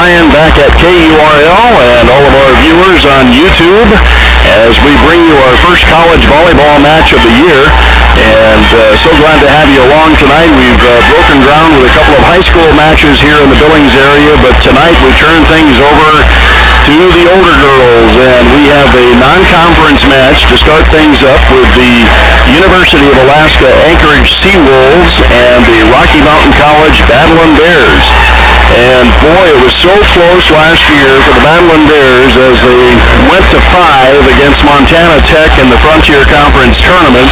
Brian back at KURL and all of our viewers on YouTube as we bring you our first college volleyball match of the year. And so glad to have you along tonight. We've broken ground with a couple of high school matches here in the Billings area, but tonight we turn things over to the older girls, and we have a non-conference match to start things up with the University of Alaska Anchorage Seawolves and the Rocky Mountain College Battlin Bears. And boy, it was so close last year for the Battlin Bears as they went to 5 against Montana Tech in the Frontier Conference tournament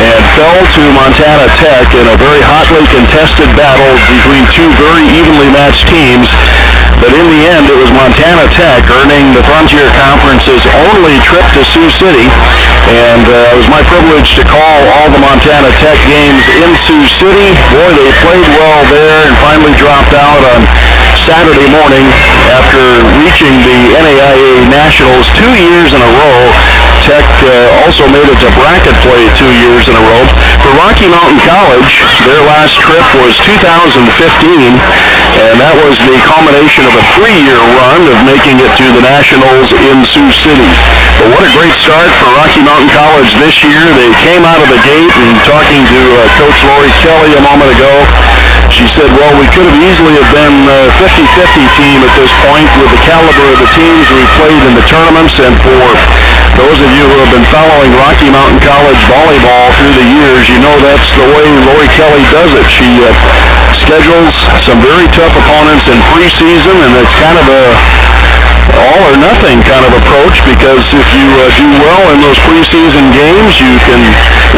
and fell to Montana Tech in a very hotly contested battle between two very evenly matched teams. But in the end, it was Montana Tech earning the Frontier Conference's only trip to Sioux City. And it was my privilege to call all the Montana Tech games in Sioux City. Boy, they played well there and finally dropped out on Saturday morning after reaching the NAIA Nationals 2 years in a row. Tech also made it to bracket play 2 years in a row. For Rocky Mountain College, their last trip was 2015, and that was the culmination of a 3-year run of making it to the Nationals in Sioux City. But what a great start for Rocky Mountain College this year. They came out of the gate, and talking to Coach Lori Kelly a moment ago, she said, well, we could have easily have been a 50-50 team at this point with the caliber of the teams we played in the tournaments. And for those of you who have been following Rocky Mountain College volleyball through the years, you know that's the way Lori Kelly does it. She schedules some very tough opponents in preseason, and it's kind of a all or nothing kind of approach, because if you do well in those preseason games, you can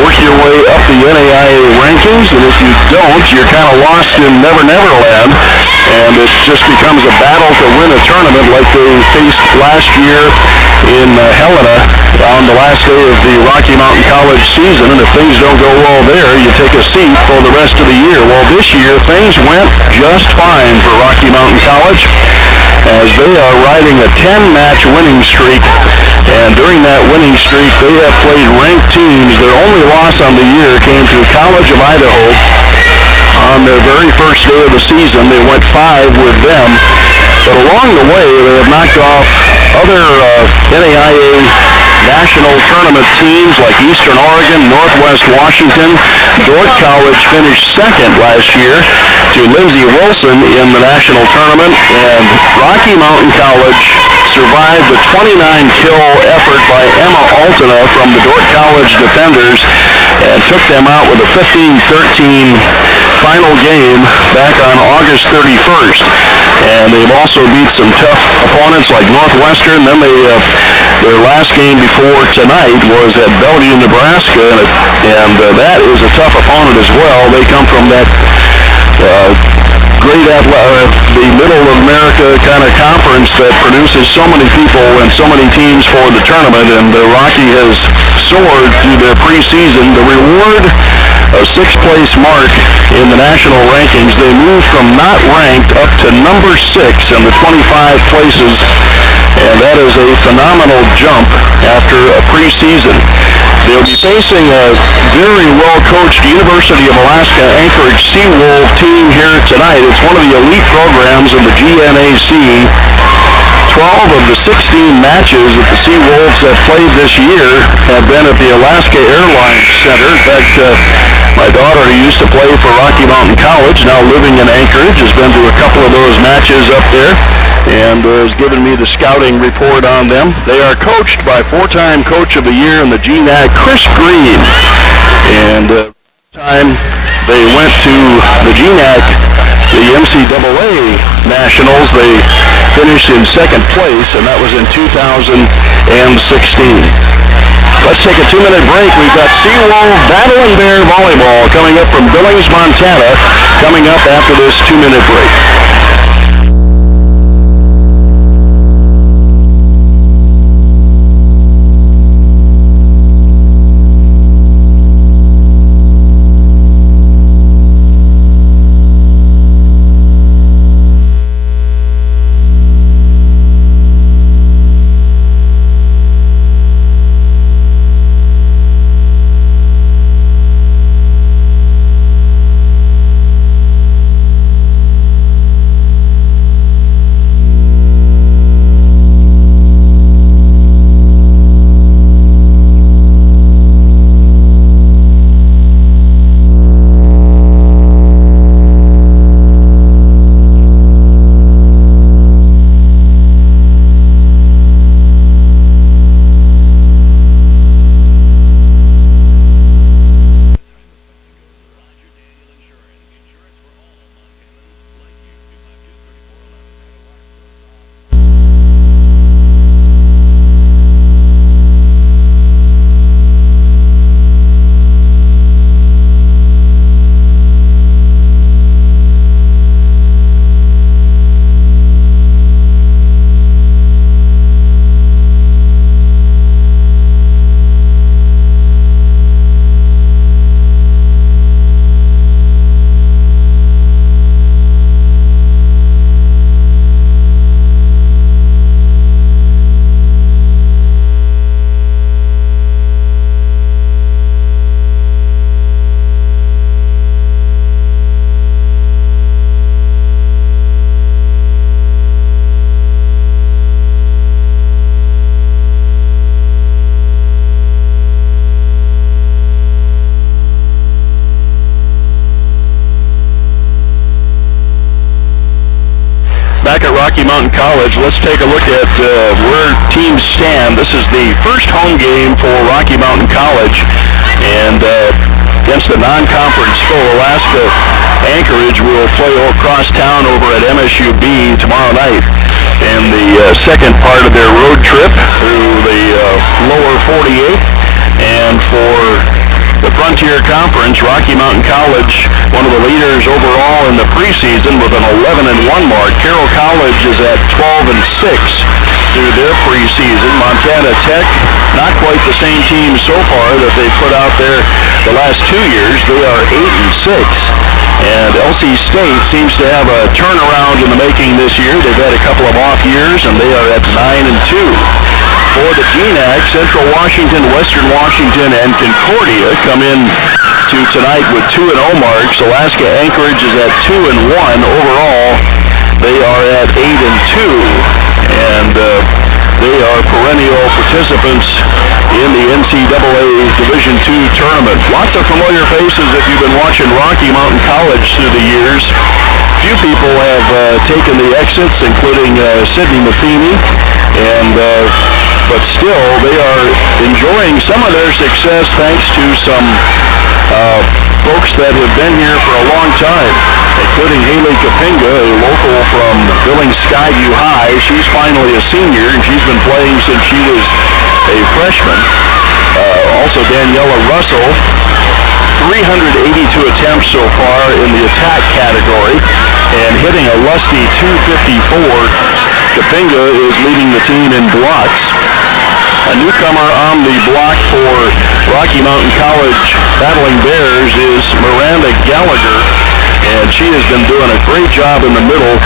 work your way up the NAIA rankings, and if you don't, you're kind of lost in Never Never Land, and it just becomes a battle to win a tournament like they faced last year in Helena on the last day of the Rocky Mountain College season. And if things don't go well there, you take a seat for the rest of the year. Well, this year things went just fine for Rocky Mountain College, as they are riding a 10-match winning streak, and during that winning streak they have played ranked teams. Their only loss on the year came to College of Idaho on their very first day of the season. They went 5 with them, but along the way they have knocked off other NAIA national tournament teams like Eastern Oregon, Northwest Washington. Dordt College finished second last year to Lindsey Wilson in the national tournament, and Rocky Mountain College survived a 29-kill effort by Emma Altena from the Dordt College defenders and took them out with a 15-13 final game back on August 31st. And they've also beat some tough opponents like Northwestern. Then their last game before tonight was at Bellevue, Nebraska, and that is a tough opponent as well. They come from that great the middle of America kind of conference that produces so many people and so many teams for the tournament, and Rocky has soared through their preseason. The reward, a 6th place mark in the national rankings. They moved from not ranked up to number 6 in the 25 places, and that is a phenomenal jump after a preseason. They'll be facing a very well-coached University of Alaska Anchorage Seawolf team here tonight. It's one of the elite programs in the GNAC. 12 of the 16 matches that the Seawolves have played this year have been at the Alaska Airlines Center. In fact, my daughter, who used to play for Rocky Mountain College, now living in Anchorage, has been to a couple of those matches up there and has given me the scouting report on them. They are coached by 4-time Coach of the Year in the GNAC, Chris Green. And time they went to the GNAC, the NCAA Nationals, they finished in 2nd place, and that was in 2016. Let's take a 2-minute break. We've got Seawolf Battlin Bear Volleyball coming up from Billings, Montana, coming up after this 2-minute break. College. Let's take a look at where teams stand. This is the first home game for Rocky Mountain College, and against the non-conference foe, Alaska Anchorage will play across town over at MSUB tomorrow night in the second part of their road trip through the lower 48. And for the Frontier Conference, Rocky Mountain College, one of the leaders overall in the preseason with an 11-1 mark. Carroll College is at 12-6 through their preseason. Montana Tech, not quite the same team so far that they put out there the last 2 years. They are 8-6. And LC State seems to have a turnaround in the making this year. They've had a couple of off years, and they are at 9-2. For the GNAC, Central Washington, Western Washington, and Concordia come in to tonight with 2-0 marks. Alaska Anchorage is at 2-1 overall. They are at 8-2, and they are perennial participants in the NCAA Division II tournament. Lots of familiar faces if you've been watching Rocky Mountain College through the years. Few people have taken the exits, including Sidney Matheny, and but still they are enjoying some of their success thanks to some folks that have been here for a long time, including Haley Kapinga, a local from Billings Skyview High. She's finally a senior, and she's been playing since she was a freshman. Also Daniela Russell, 382 attempts so far in the attack category, and hitting a lusty .254. Kapinga is leading the team in blocks. A newcomer on the block for Rocky Mountain College Battling Bears is Miranda Gallagher, and she has been doing a great job in the middle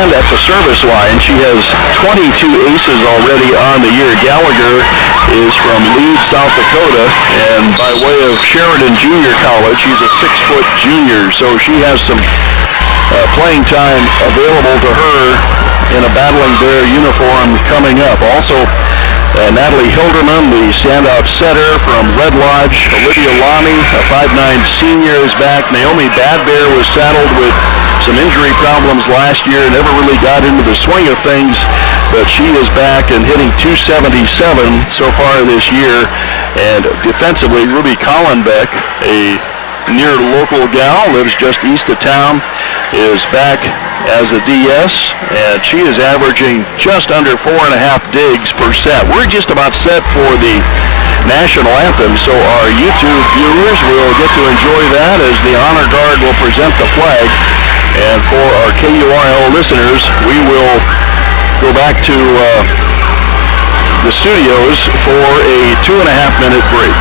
and at the service line. She has 22 aces already on the year. Gallagher is from Leeds, South Dakota, and by way of Sheridan Junior College, she's a 6-foot junior, so she has some playing time available to her in a Battling Bear uniform coming up. Also, Natalie Hilderman, the standout setter from Red Lodge. Olivia Lamy, a 5'9 senior, is back. Naomi Badbear was saddled with some injury problems last year, never really got into the swing of things, but she is back and hitting .277 so far this year. And defensively, Ruby Collenbeck, a near local gal, lives just east of town, is back as a DS, and she is averaging just under 4.5 digs per set. We're just about set for the national anthem, so our YouTube viewers will get to enjoy that as the honor guard will present the flag. And for our KURL listeners, we will go back to the studios for a 2.5-minute break.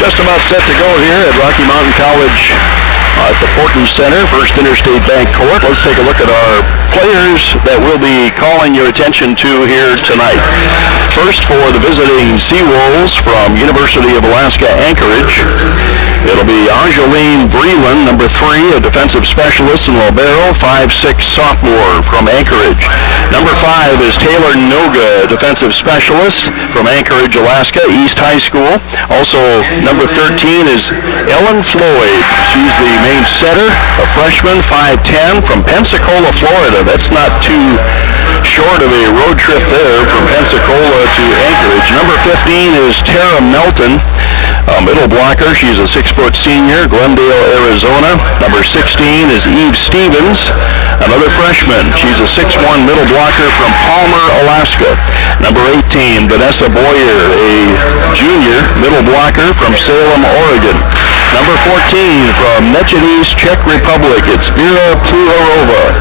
Just about set to go here at Rocky Mountain College at the Fortin Center, First Interstate Bank Court. Let's take a look at our players that we'll be calling your attention to here tonight. First, for the visiting Seawolves from University of Alaska, Anchorage, it'll be Angeline Vreeland, number 3, a defensive specialist in libero, 5'6" sophomore from Anchorage. Number 5 is Taylor Noga, defensive specialist from Anchorage, Alaska, East High School. Also, number 13 is Ellen Floyd. She's the main setter, a freshman, 5'10", from Pensacola, Florida. That's not too short of a road trip there from Pensacola to Anchorage. Number 15 is Tara Melton, middle blocker. She's a 6-foot senior, Glendale, Arizona. Number 16 is Eve Stevens, another freshman. She's a 6'1" middle blocker from Palmer, Alaska. Number 18, Vanessa Boyer, a junior middle blocker from Salem, Oregon. Number 14 from Nechidis, Czech Republic, it's Vera Pluharova,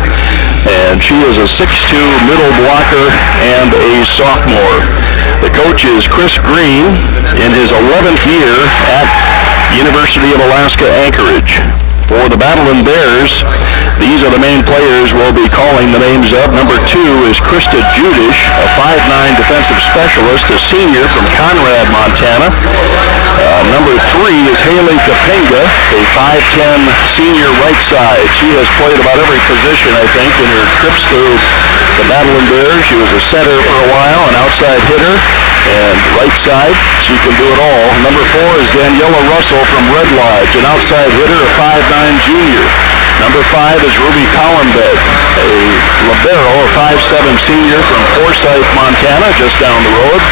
and she is a 6'2" middle blocker and a sophomore. The coach is Chris Green in his 11th year at University of Alaska, Anchorage. For the Battlin Bears, these are the main players we'll be calling the names of. Number 2 is Krista Judish, a 5'9" defensive specialist, a senior from Conrad, Montana. Number 3 is Haley Kapenga, a 5'10" senior right side. She has played about every position, I think, in her trips through the Battlin Bears. She was a setter for a while, an outside hitter, and right side. She can do it all. Number 4 is Daniela Russell from Red Lodge, an outside hitter, a 5'9" junior. Number 5 is Ruby Collenbeck, a libero, a 5'7" senior from Forsyth, Montana, just down the road.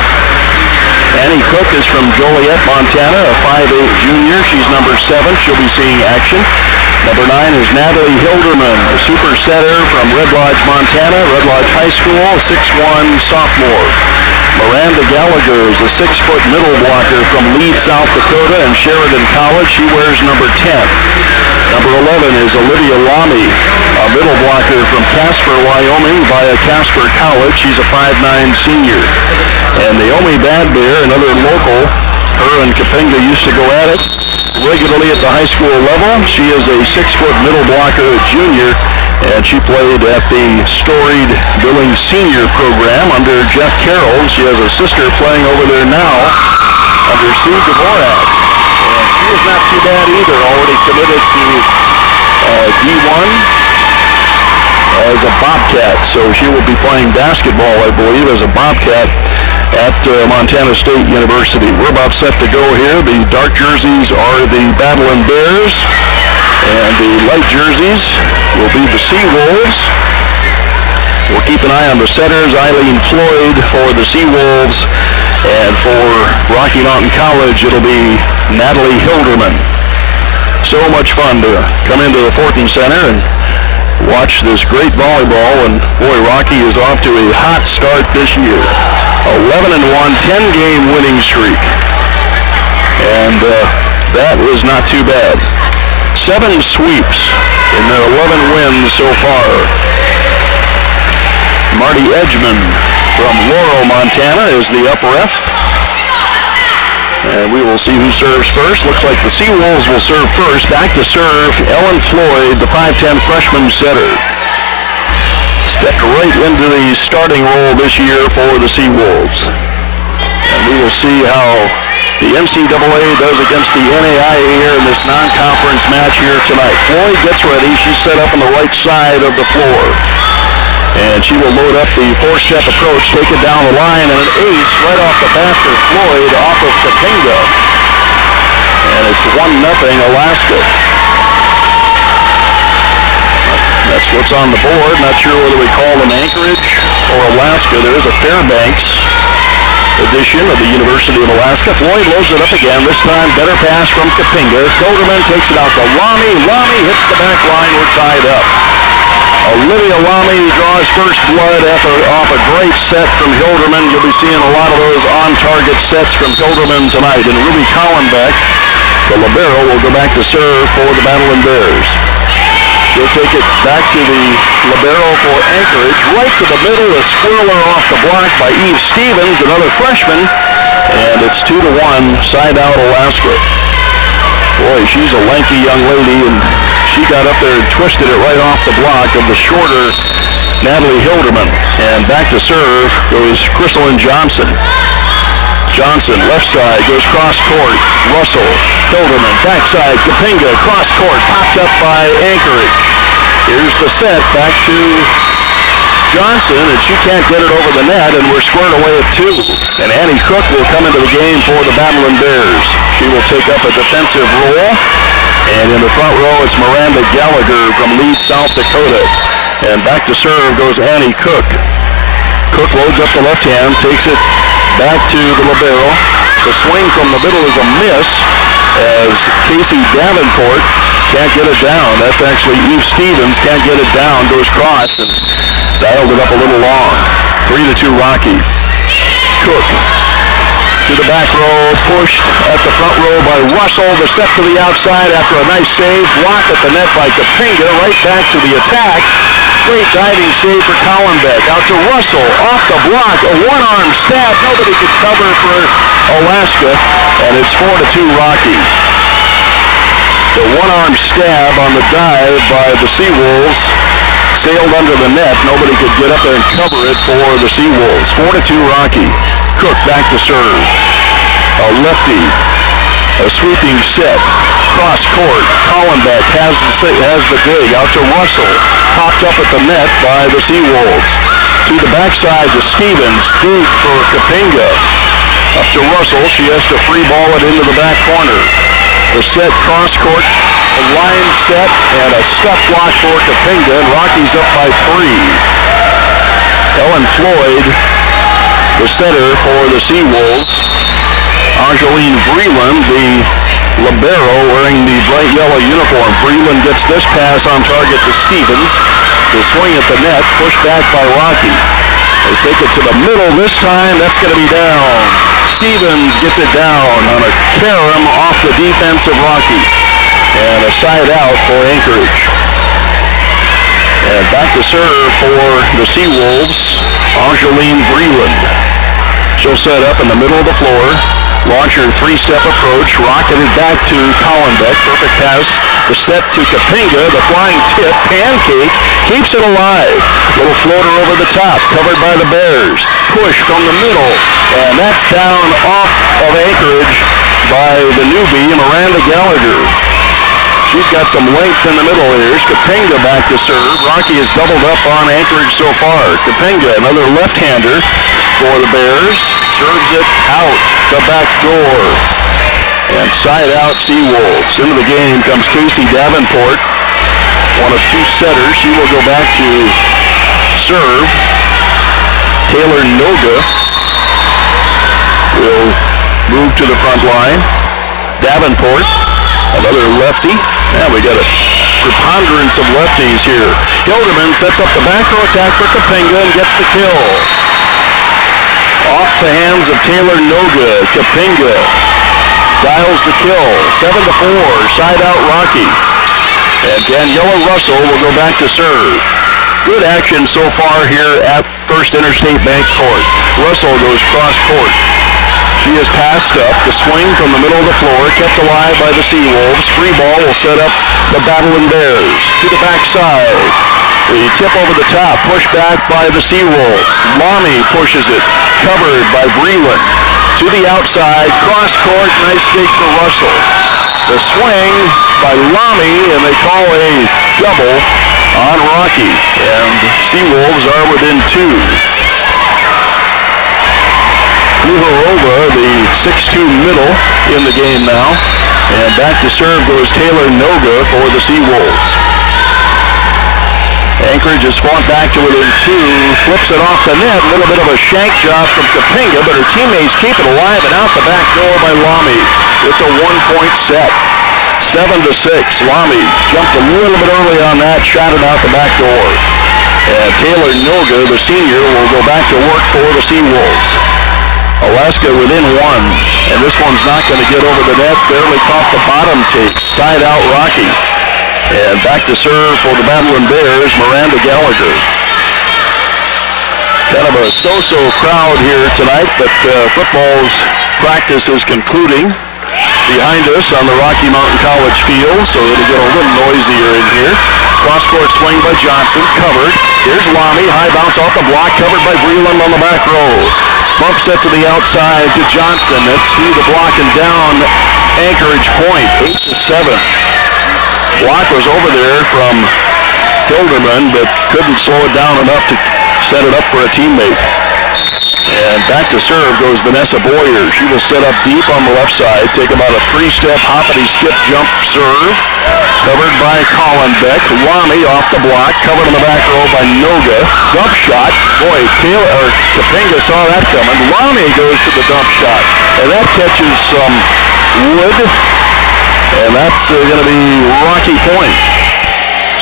Annie Cook is from Joliet, Montana, a 5'8" junior. She's number 7. She'll be seeing action. Number 9 is Natalie Hilderman, a super setter from Red Lodge, Montana, Red Lodge High School, 6'1" sophomore. Miranda Gallagher is a 6-foot middle blocker from Leeds, South Dakota, and Sheridan College. She wears number 10. Number 11 is Olivia Lamy, a middle blocker from Casper, Wyoming, via Casper College. She's a 5'9" senior. And Naomi Bad Bear, another local, her and Kapenga used to go at it regularly at the high school level. She is a 6-foot middle blocker junior, and she played at the storied Billings senior program under Jeff Carroll. She has a sister playing over there now under Sue Dvorak. And she is not too bad either, already committed to D1 as a Bobcat. So she will be playing basketball, I believe, as a Bobcat at Montana State University. We're about set to go here. The dark jerseys are the Battlin Bears, and the light jerseys will be the Seawolves. We'll keep an eye on the setters, Eileen Floyd for the Seawolves, and for Rocky Mountain College, it'll be Natalie Hilderman. So much fun to come into the Fortin Center and watch this great volleyball, and boy, Rocky is off to a hot start this year. 11-1, 10-game winning streak, and that was not too bad. 7 sweeps in their 11 wins so far. Marty Edgman from Laurel, Montana is the up ref. And we will see who serves first. Looks like the Seawolves will serve first. Back to serve Ellen Floyd, the 5'10" freshman setter. Stepped right into the starting role this year for the Seawolves. And we will see how the NCAA does against the NAIA here in this non-conference match here tonight. Floyd gets ready. She's set up on the right side of the floor. And she will load up the 4-step approach, take it down the line, and an ace right off the bat for Floyd off of Kapenga. And it's 1-0 Alaska. That's what's on the board. Not sure whether we call them Anchorage or Alaska. There is a Fairbanks edition of the University of Alaska. Floyd loads it up again. This time, better pass from Kapenga. Hilderman takes it out to Lamy. Lamy hits the back line. We're tied up. Olivia Lamy draws first blood off a great set from Hilderman. You'll be seeing a lot of those on-target sets from Hilderman tonight. And Ruby Collenbeck, the libero, will go back to serve for the Battlin Bears. She'll take it back to the libero for Anchorage. Right to the middle, a squirreler off the block by Eve Stevens, another freshman. And it's 2-1, side out Alaska. Boy, she's a lanky young lady, and she got up there and twisted it right off the block of the shorter Natalie Hilderman. And back to serve goes Crystalyn Johnson. Johnson, left side, goes cross court. Russell, Hilderman, backside, Kapinga, cross court, popped up by Anchorage. Here's the set, back to Johnson, and she can't get it over the net, and we're squared away at 2. And Annie Cook will come into the game for the Battlin Bears. She will take up a defensive role. And in the front row, it's Miranda Gallagher from Leeds, South Dakota. And back to serve goes Annie Cook. Cook loads up the left hand, takes it back to the libero. The swing from the middle is a miss as Casey Davenport can't get it down. That's actually Eve Stevens, can't get it down, goes cross and dialed it up a little long. 3-2 Rocky. Cook to the back row, pushed at the front row by Russell. The set to the outside after a nice save. Blocked at the net by Kapinga. Right back to the attack. Great diving save for Collenbeck. Out to Russell, off the block, a one-arm stab. Nobody could cover for Alaska, and it's 4-2 Rocky. The one-arm stab on the dive by the Seawolves sailed under the net. Nobody could get up there and cover it for the Seawolves. 4-2 Rocky. Cook back to serve. A lefty. A sweeping set. Cross court. Collenbeck has the dig. Out to Russell. Popped up at the net by the Seawolves. To the backside to Stevens. Dig for Kapinga. Up to Russell. She has to free ball it into the back corner. The set cross court. A line set and a stuff block for Kapinga. And Rocky's up by 3. Ellen Floyd, the setter for the Seawolves. Angeline Breland, the libero, wearing the bright yellow uniform. Breland gets this pass on target to Stevens. The swing at the net, pushed back by Rocky. They take it to the middle this time. That's going to be down. Stevens gets it down on a carom off the defense of Rocky. And a side out for Anchorage. And back to serve for the Seawolves, Angeline Breland. She'll set up in the middle of the floor. Launch her 3-step approach, rocketed back to Collenbeck, perfect pass. The set to Kapinga, the flying tip, pancake, keeps it alive. Little floater over the top, covered by the Bears. Push from the middle, and that's down off of Anchorage by the newbie, Miranda Gallagher. She's got some length in the middle here. Here's Kapinga back to serve. Rocky has doubled up on Anchorage so far. Kapinga, another left-hander for the Bears. Serves it out the back door. And side out Seawolves. Into the game comes Casey Davenport, one of 2 setters. She will go back to serve. Taylor Noga will move to the front line. Davenport, another lefty. Yeah, we got a preponderance of lefties here. Hilderman sets up the back row attack for Kapinga and gets the kill. Off the hands of Taylor Noga. Kapinga dials the kill. 7-4, side out Rocky. And Daniela Russell will go back to serve. Good action so far here at First Interstate Bank Court. Russell goes cross court. She is passed up. The swing from the middle of the floor, kept alive by the Seawolves. Free ball will set up the Battlin Bears. To the backside. The tip over the top, pushed back by the Seawolves. Lamy pushes it, covered by Breland. To the outside, cross court, nice dig for Russell. The swing by Lamy, and they call a double on Rocky. And Seawolves are within 2. Uharova, the 6'2 middle, in the game now. And back to serve goes Taylor Noga for the Seawolves. Anchorage has fought back to within 2, flips it off the net. A little bit of a shank job from Kapinga, but her teammates keep it alive and out the back door by Lamy. It's a 1-point set. 7-6. Lamy jumped a little bit early on that, shot it out the back door. And Taylor Noga, the senior, will go back to work for the Seawolves. Alaska within 1, and this one's not going to get over the net. Barely caught the bottom tape. Side out Rocky. And back to serve for the Battlin Bears, Miranda Gallagher. Kind of a so-so crowd here tonight, but football's Practice is concluding behind us on the Rocky Mountain College field, so it'll get a little noisier in here. Cross-court swing by Johnson, covered. Here's Lamy, high bounce off the block, covered by Breland on the back row. Bump set to the outside to Johnson. That's through the block and down Anchorage point, 8-7. Block was over there from Hilderman, but couldn't slow it down enough to set it up for a teammate. And back to serve goes Vanessa Boyer. She will set up deep on the left side, take about a three-step hoppity-skip jump serve. Covered by Collenbeck. Lamy off the block, covered on the back row by Noga. Dump shot. Boy, Kapinga saw that coming. Lamy goes to the dump shot, and that catches some wood, and that's going to be Rocky point.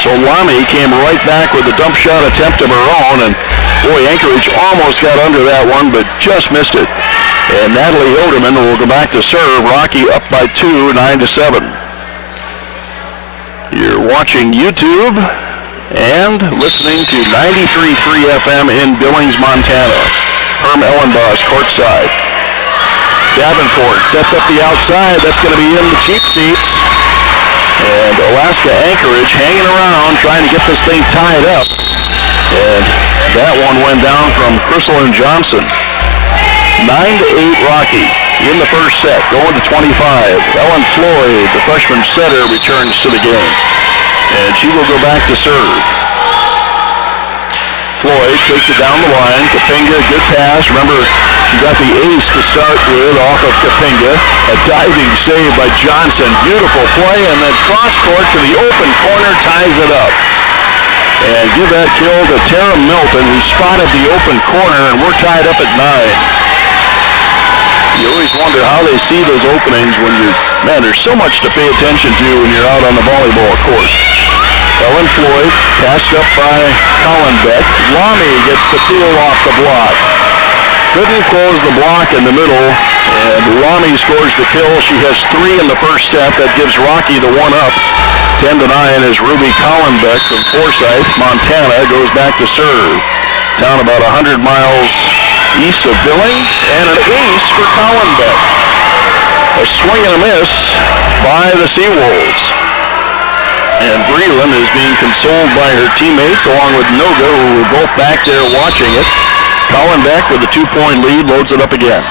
So Lamy came right back with a dump shot attempt of her own, and boy, Anchorage almost got under that one, but just missed it. And Natalie Hilderman will go back to serve. Rocky up by 2, 9-7. You're watching YouTube and listening to 93.3 FM in Billings, Montana. Herm Ellenboss courtside. Davenport sets up the outside. That's going to be in the cheap seats. And Alaska Anchorage hanging around trying to get this thing tied up. And that one went down from Crystal and Johnson. 9-8 Rocky in the first set, going to 25. Ellen Floyd, the freshman setter, returns to the game. And she will go back to serve. Floyd takes it down the line. Kapinga, good pass. Remember, she got the ace to start with off of Kapinga. A diving save by Johnson. Beautiful play, and then cross-court to the open corner, ties it up. And give that kill to Tara Milton, who spotted the open corner, and we're tied up at 9. You always wonder how they see those openings when there's so much to pay attention to when you're out on the volleyball court. Ellen Floyd, passed up by Collenbeck. Lamy gets the peel off the block. Couldn't close the block in the middle, and Lamy scores the kill. She has 3 in the first set. That gives Rocky the one up. 10-9 as Ruby Collenbeck from Forsyth, Montana, goes back to serve. Town about 100 miles east of Billings, and an ace for Collenbeck. A swing and a miss by the Seawolves. And Breland is being consoled by her teammates along with Noga, who were both back there watching it. Collenbeck with a 2-point lead loads it up again.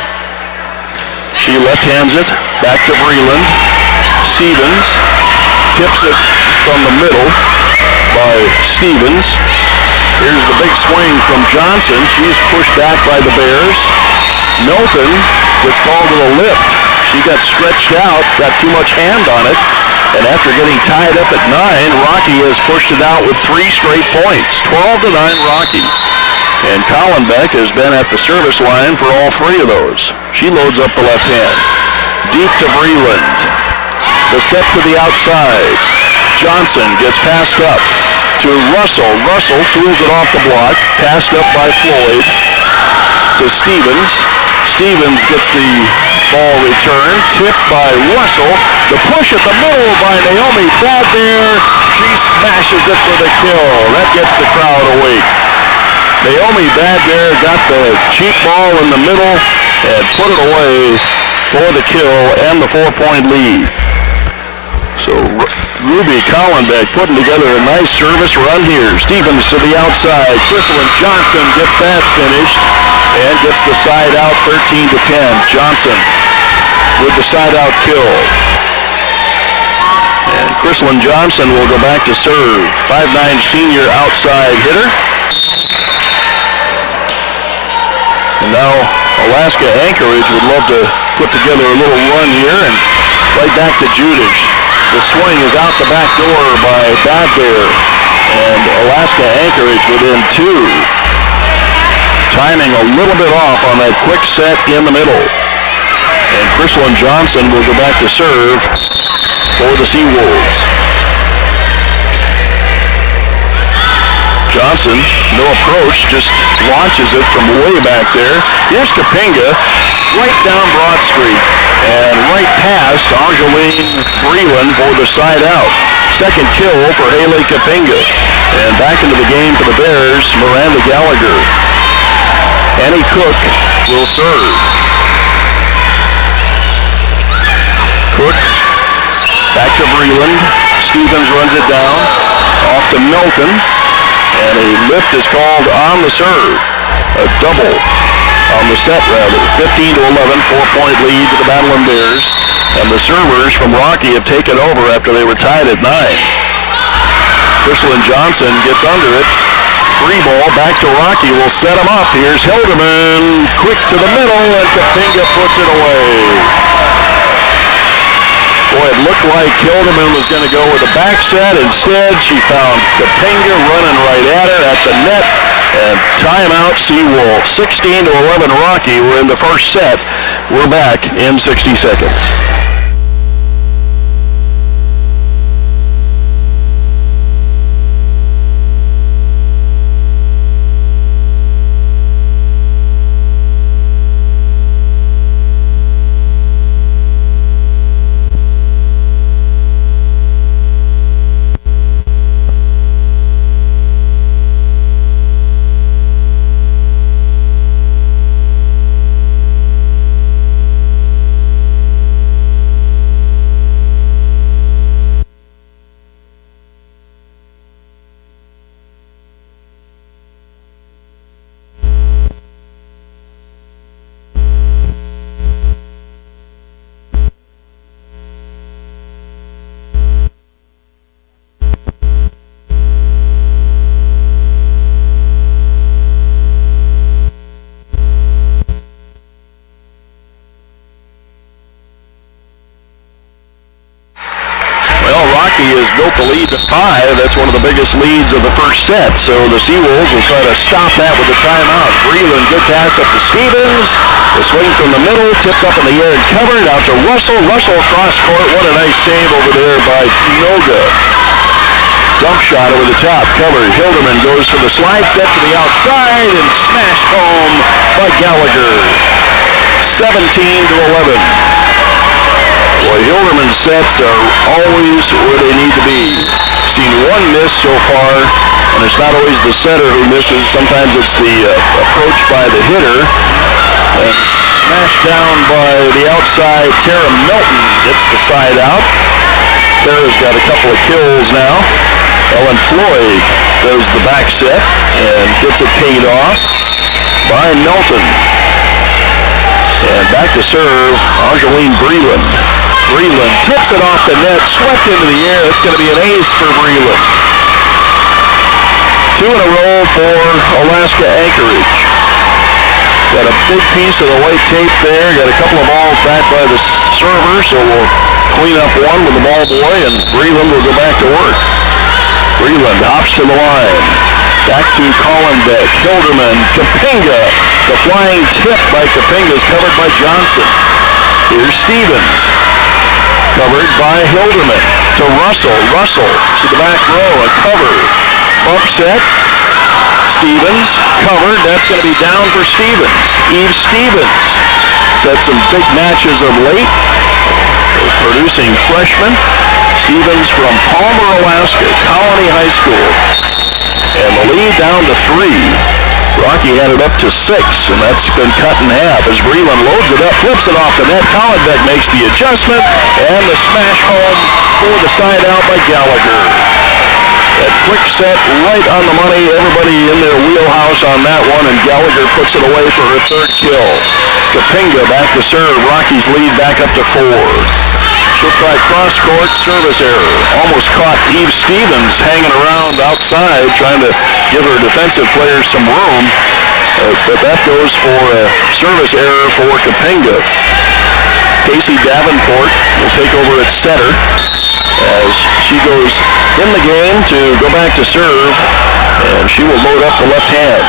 She left-hands it back to Breland. Stevens tips it from the middle by Stevens. Here's the big swing from Johnson. She's pushed back by the Bears. Milton gets called to the lift. She got stretched out, got too much hand on it. And after getting tied up at 9, Rocky has pushed it out with 3 straight points. 12-9 Rocky. And Collenbeck has been at the service line for all 3 of those. She loads up the left hand. Deep to Breland. The set to the outside. Johnson gets passed up to Russell. Russell tools it off the block. Passed up by Floyd to Stevens. Stevens gets the ball returned. Tipped by Russell. The push at the middle by Naomi Badbear. She smashes it for the kill. That gets the crowd awake. Naomi Badbear got the cheap ball in the middle and put it away for the kill and the 4-point lead. So Ruby Collenbeck putting together a nice service run here. Stevens to the outside. Crystal Johnson gets that finished and gets the side out 13-10. Johnson with the side out kill. And Crystal Johnson will go back to serve. 5'9" senior outside hitter. And now Alaska Anchorage would love to put together a little run here, and right back to Judish. The swing is out the back door by Badbear, and Alaska Anchorage within 2. Timing a little bit off on that quick set in the middle. And Crystal Johnson will go back to serve for the Seawolves. Johnson, no approach, just launches it from way back there. Here's Kapinga, right down Broad Street, and right past Angeline Breland for the side out. Second kill for Haley Kapinga. And back into the game for the Bears, Miranda Gallagher. Annie Cook will serve. Back to Breland. Stevens runs it down. Off to Milton. And a lift is called on the serve. A double on the set, rather. 15-11, 4-point lead to the Battlin Bears. And the servers from Rocky have taken over after they were tied at 9. Crystal Johnson gets under it. Free ball back to Rocky. Will set him up. Here's Hilderman. Quick to the middle, and Kapinga puts it away. Boy, it looked like Hilderman was going to go with a back set. Instead, she found Kapinga running right at her at the net. And timeout, Seawolves. 16-11 Rocky. We're in the first set. We're back in 60 seconds. Has built the lead to 5. That's one of the biggest leads of the first set. So the Seawolves will try to stop that with a timeout. Breland, good pass up to Stevens. The swing from the middle, tipped up in the air and covered. Out to Russell. Russell cross court. What a nice save over there by Noga. Dump shot over the top, covered. Hilderman goes for the slide set to the outside and smashed home by Gallagher. 17-11. Boy, Hilderman's sets are always where they need to be. Seen one miss so far, and it's not always the setter who misses. Sometimes it's the approach by the hitter. And smashed down by the outside, Tara Milton gets the side out. Tara's got a couple of kills now. Ellen Floyd does the back set and gets it paid off by Milton. And back to serve, Angeline Breland. Breland tips it off the net, swept into the air. It's going to be an ace for Breland. 2 in a row for Alaska Anchorage. Got a big piece of the white tape there. Got a couple of balls back by the server, so we'll clean up one with the ball boy, and Breland will go back to work. Breland hops to the line. Back to Collenbeck. Hilderman. Kapinga. The flying tip by Kapinga is covered by Johnson. Here's Stevens. Covered by Hilderman. To Russell. Russell to the back row. A cover. Bump set. Stevens. Covered. That's going to be down for Stevens. Eve Stevens. Has had some big matches of late. Producing freshman. Stevens from Palmer, Alaska. Colony High School. And the lead down to 3. Rocky had it up to 6, and that's been cut in half as Breland loads it up, flips it off the net. Collenbeck makes the adjustment, and the smash home for the side out by Gallagher. That quick set right on the money. Everybody in their wheelhouse on that one, and Gallagher puts it away for her 3rd kill. Kapinga back to serve. Rocky's lead back up to 4. She'll try cross-court, service error. Almost caught Eve Stevens hanging around outside, trying to give her defensive players some room. But that goes for a service error for Kapinga. Casey Davenport will take over at setter as she goes in the game to go back to serve, and she will load up the left hand.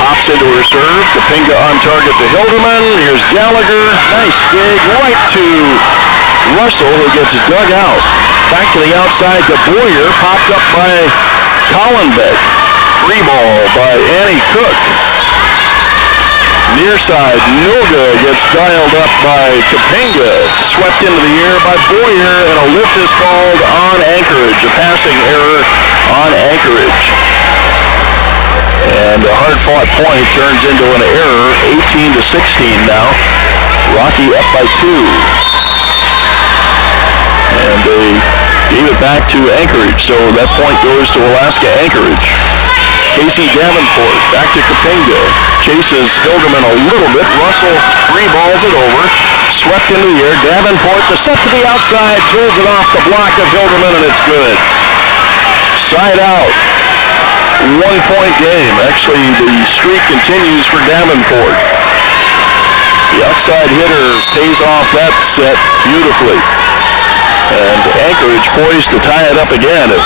Hops into her serve. Kapinga on target to Hilderman. Here's Gallagher. Nice dig right to Russell, who gets dug out. Back to the outside to Boyer. Popped up by Collenbeck. Free ball by Annie Cook. Near side, Noga gets dialed up by Kapinga. Swept into the air by Boyer, and a lift is called on Anchorage. A passing error on Anchorage. And a hard-fought point turns into an error, 18-16 now. Rocky up by 2. And they gave it back to Anchorage, so that point goes to Alaska Anchorage. Casey Davenport back to Kapinga. Chases Hilderman a little bit. Russell free balls it over. Swept into the air. Davenport, the set to the outside, throws it off the block of Hilderman, and it's good. Side out. 1-point game. Actually, the streak continues for Davenport. The outside hitter pays off that set beautifully. And Anchorage poised to tie it up again if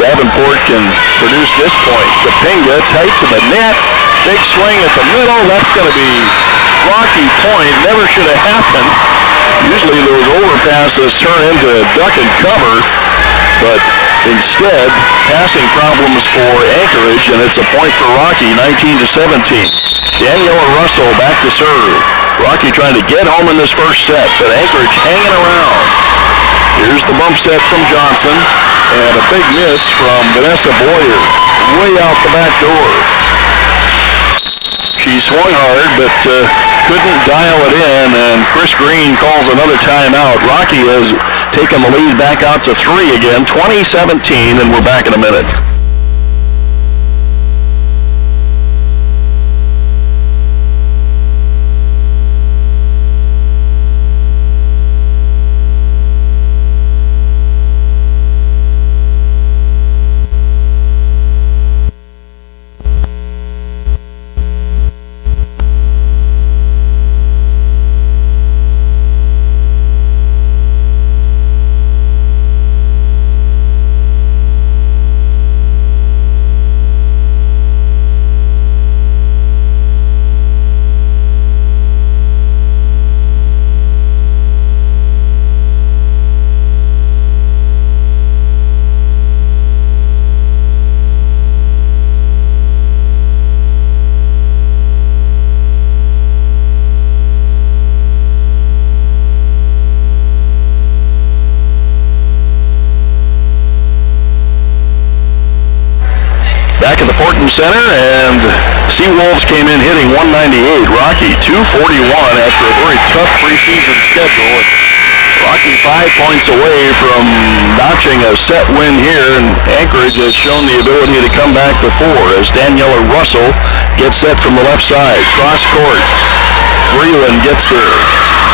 Davenport can produce this point. Kapinga tight to the net. Big swing at the middle. That's going to be rocky point. Never should have happened. Usually those overpasses turn into duck and cover, but instead, passing problems for Anchorage, and it's a point for Rocky, 19-17. Daniela Russell back to serve. Rocky trying to get home in this first set, but Anchorage hanging around. Here's the bump set from Johnson, and a big miss from Vanessa Boyer, way out the back door. She swung hard, but couldn't dial it in, and Chris Green calls another timeout. Rocky has taken the lead back out to 3 again, 20-17, and we're back in a minute. Back at the Fortin Center, and Seawolves came in hitting 198. Rocky 241 after a very tough preseason schedule. Rocky 5 points away from notching a set win here, and Anchorage has shown the ability to come back before as Daniela Russell gets set from the left side. Cross court. Breland gets there.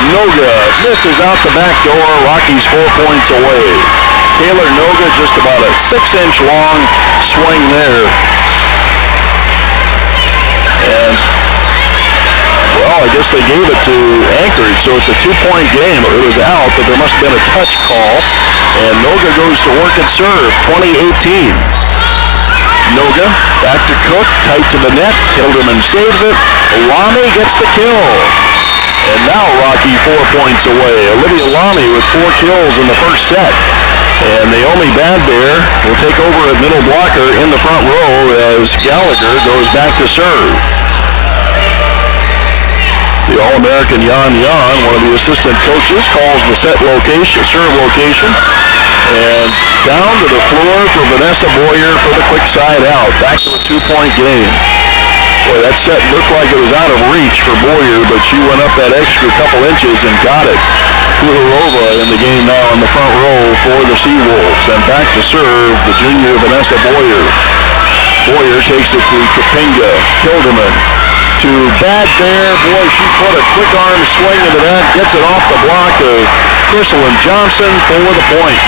Noga misses out the back door. Rocky's 4 points away. Taylor Noga, just about a 6-inch long swing there. And, well, I guess they gave it to Anchorage, so it's a 2-point game. It was out, but there must have been a touch call. And Noga goes to work at serve, 2018. Noga back to Cook, tight to the net. Hilderman saves it. Lamy gets the kill. And now Rocky 4 points away. Olivia Lamy with 4 kills in the first set. And Naomi Badbear will take over at middle blocker in the front row as Gallagher goes back to serve. The All-American Jan Jan, one of the assistant coaches, calls the set location, serve location. And down to the floor for Vanessa Boyer for the quick side out. Back to a 2-point game. Boy, that set looked like it was out of reach for Boyer, but she went up that extra couple inches and got it. Kuharova in the game now in the front row for the Seawolves. And back to serve the junior Vanessa Boyer. Boyer takes it to Kapinga. Hilderman to Badbear. Boy, she put a quick arm swing into that. Gets it off the block of Crystalyn Johnson for the point.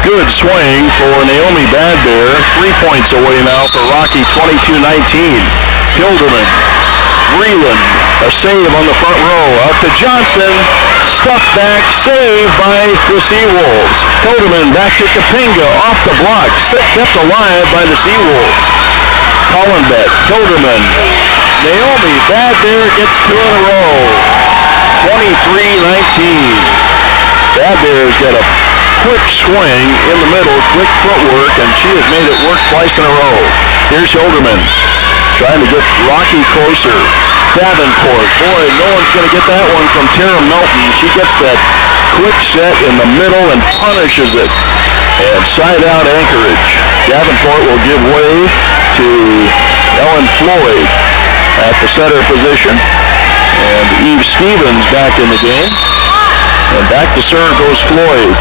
Good swing for Naomi Badbear. 3 points away now for Rocky, 22-19. Hilderman. Breland. A save on the front row. Out to Johnson. Stuffed back. Saved by the Seawolves. Hilderman back to Kapinga. Off the block. Kept alive by the Seawolves. Collenbeck. Hilderman. Naomi Badbear gets 2 in a row. 23-19. Badbear's got a quick swing in the middle, quick footwork, and she has made it work twice in a row. Here's Hilderman trying to get Rocky closer. Davenport, boy, no one's going to get that one from Tara Melton. She gets that quick set in the middle and punishes it. And side out Anchorage. Davenport will give way to Ellen Floyd at the center position. And Eve Stevens back in the game. And back to serve goes Floyd.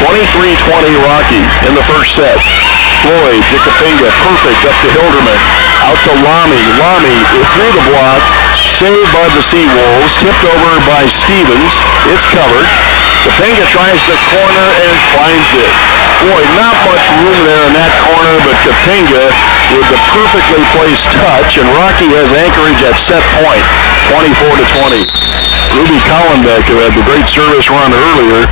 23-20 Rocky in the first set. Floyd to Kapinga, perfect up to Hilderman. Out to Lamy. Lamy through the block, saved by the Seawolves, tipped over by Stevens. It's covered. Kapinga tries the corner and finds it. Boy, not much room there in that corner, but Kapinga with the perfectly placed touch, and Rocky has Anchorage at set point, 24-20. Ruby Collenbeck, who had the great service run earlier,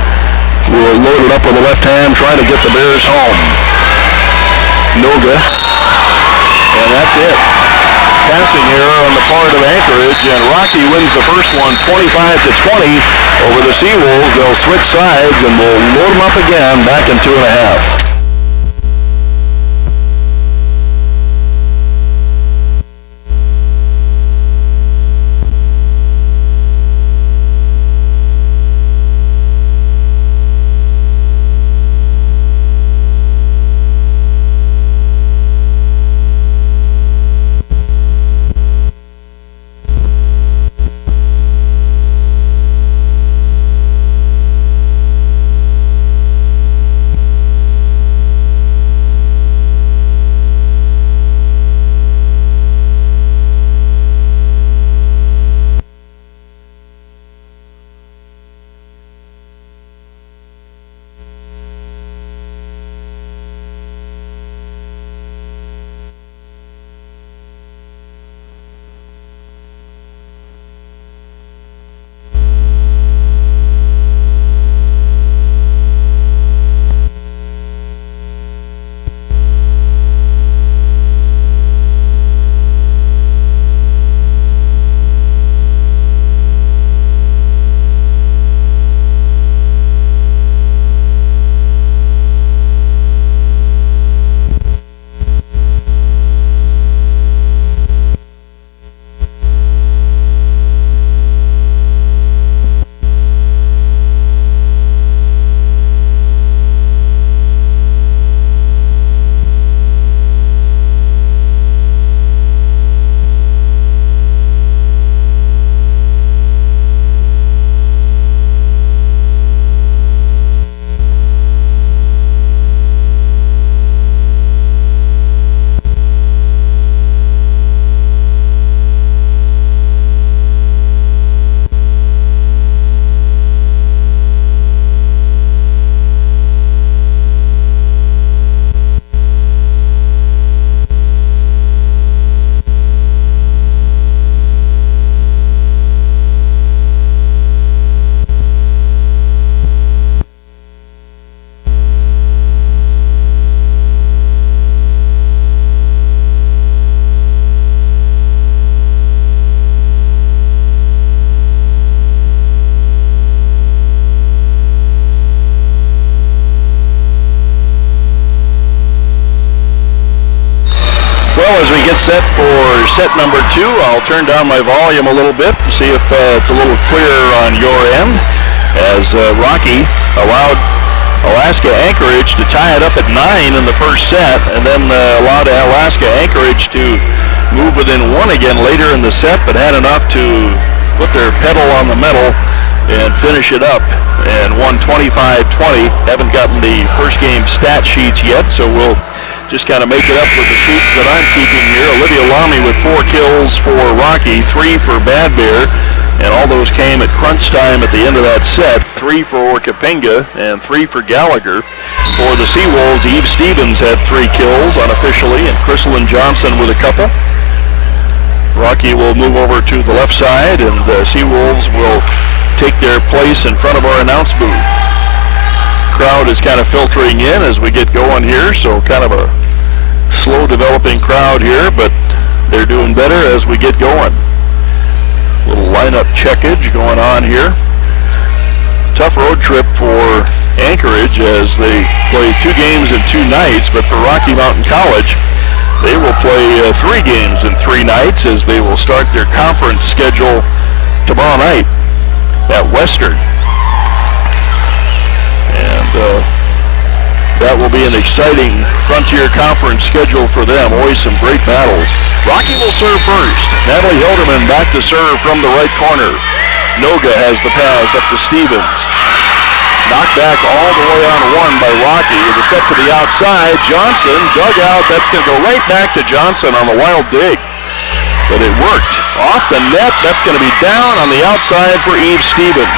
will load it up with the left hand, trying to get the Bears home. Noga, and that's it. Passing error on the part of Anchorage, and Rocky wins the first one 25-20 over the Seawolves. They'll switch sides and we'll load them up again back in 2.5. As we get set for set number 2, I'll turn down my volume a little bit to see if it's a little clearer on your end, as Rocky allowed Alaska Anchorage to tie it up at 9 in the first set, and then allowed Alaska Anchorage to move within 1 again later in the set, but had enough to put their pedal on the metal and finish it up, and won 25-20. Haven't gotten the first game stat sheets yet, so we'll just kind of make it up with the sheets that I'm keeping here. Olivia Lamy with 4 kills for Rocky, 3 for Bad Bear, and all those came at crunch time at the end of that set. 3 for Kapinga and 3 for Gallagher. For the Seawolves, Eve Stevens had 3 kills unofficially, and Chrislyn Johnson with a couple. Rocky will move over to the left side, and the Seawolves will take their place in front of our announce booth. Crowd is kind of filtering in as we get going here, so kind of a slow developing crowd here, but they're doing better as we get going. Little lineup checkage going on here. Tough road trip for Anchorage as they play 2 games in 2 nights, but for Rocky Mountain College, they will play 3 games in 3 nights as they will start their conference schedule tomorrow night at Western. And that will be an exciting Frontier Conference schedule for them. Always some great battles. Rocky will serve first. Natalie Hilderman back to serve from the right corner. Noga has the pass up to Stevens. Knocked back all the way on one by Rocky with a set to the outside. Johnson dug out. That's going to go right back to Johnson on the wild dig. But it worked. Off the net. That's going to be down on the outside for Eve Stevens.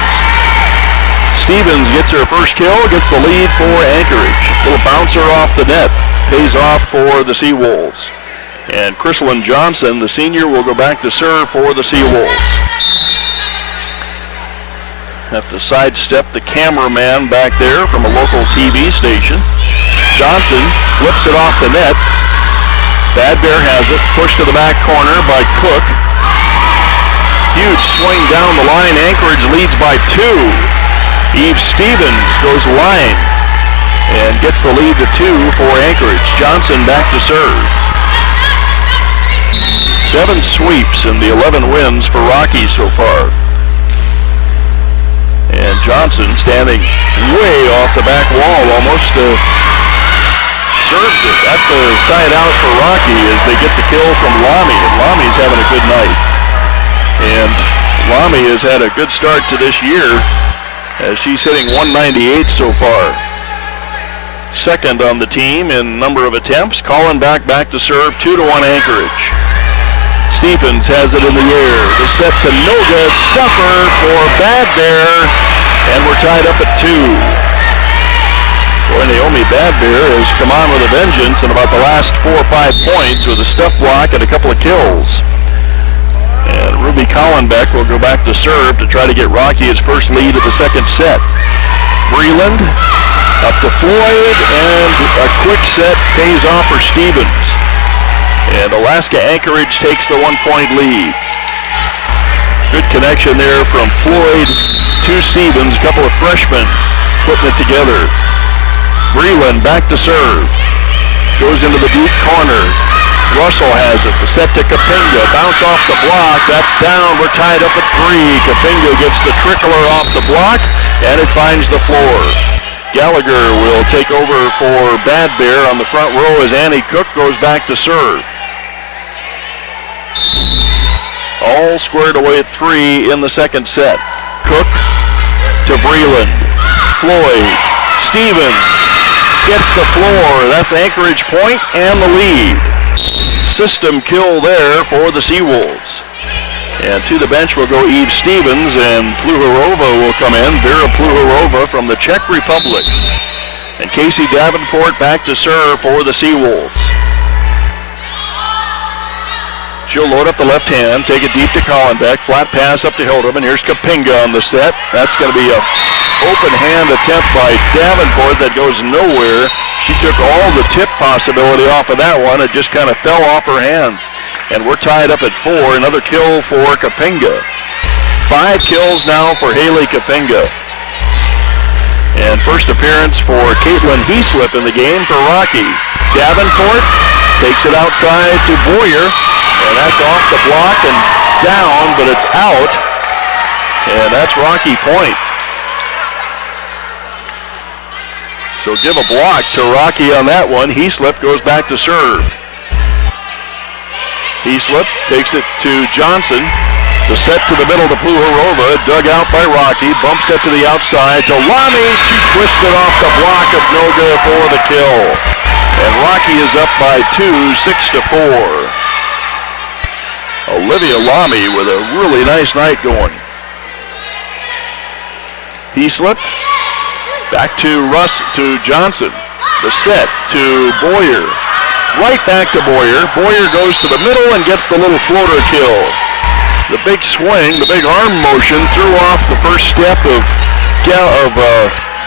Stevens gets her first kill, gets the lead for Anchorage. Little bouncer off the net. Pays off for the Seawolves. And Chrislyn Johnson, the senior, will go back to serve for the Seawolves. Have to sidestep the cameraman back there from a local TV station. Johnson flips it off the net. Bad Bear has it, pushed to the back corner by Cook. Huge swing down the line. Anchorage leads by 2. Eve Stevens goes line and gets the lead to 2 for Anchorage. Johnson back to serve. 7 sweeps in the 11 wins for Rocky so far. And Johnson standing way off the back wall, almost serves it. That's a side out for Rocky as they get the kill from Lamy. And Lamy's having a good night. And Lamy has had a good start to this year as she's hitting 198 so far. Second on the team in number of attempts. Callenbach back to serve, 2-1 Anchorage. Stephens has it in the air. The set to Noga, stuffer for Bad Bear, and we're tied up at 2. Boy, Naomi Bad Bear has come on with a vengeance in about the last 4 or 5 points with a stuff block and a couple of kills. And Ruby Callenbach will go back to serve to try to get Rocky his first lead of the second set. Breland up to Floyd, and a quick set pays off for Stevens. And Alaska Anchorage takes the 1-point lead. Good connection there from Floyd to Stevens. A couple of freshmen putting it together. Breland back to serve. Goes into the deep corner. Russell has it. The set to Kapinga. Bounce off the block. That's down. We're tied up at 3. Kapinga gets the trickler off the block, and it finds the floor. Gallagher will take over for Bad Bear on the front row as Annie Cook goes back to serve. All squared away at 3 in the second set. Cook to Breland. Floyd. Stevens gets the floor. That's Anchorage point and the lead. System kill there for the Seawolves. And to the bench will go Eve Stevens, and Pluharova will come in. Vera Pluharova from the Czech Republic. And Casey Davenport back to serve for the Seawolves. She'll load up the left hand, take it deep to Callenbach, flat pass up to Hilderman. Here's Kapinga on the set. That's going to be an open hand attempt by Davenport that goes nowhere. She took all the tip possibility off of that one. It just kind of fell off her hands. And we're tied up at 4. Another kill for Kapinga. 5 kills now for Haley Kapinga. And first appearance for Caitlin Heaslip in the game for Rocky. Davenport takes it outside to Boyer. And that's off the block and down, but it's out. And that's Rocky point. So give a block to Rocky on that one. Heaslip goes back to serve. Heaslip takes it to Johnson. The set to the middle to Pluharova, dug out by Rocky. Bump set to the outside to Lamy. She twists it off the block of Noga for the kill. And Rocky is up by 2, 6-4. Olivia Lamy with a really nice night going. Heaslip back to Johnson. The set to Boyer. Right back to Boyer. Boyer goes to the middle and gets the little floater kill. The big swing, the big arm motion threw off the first step of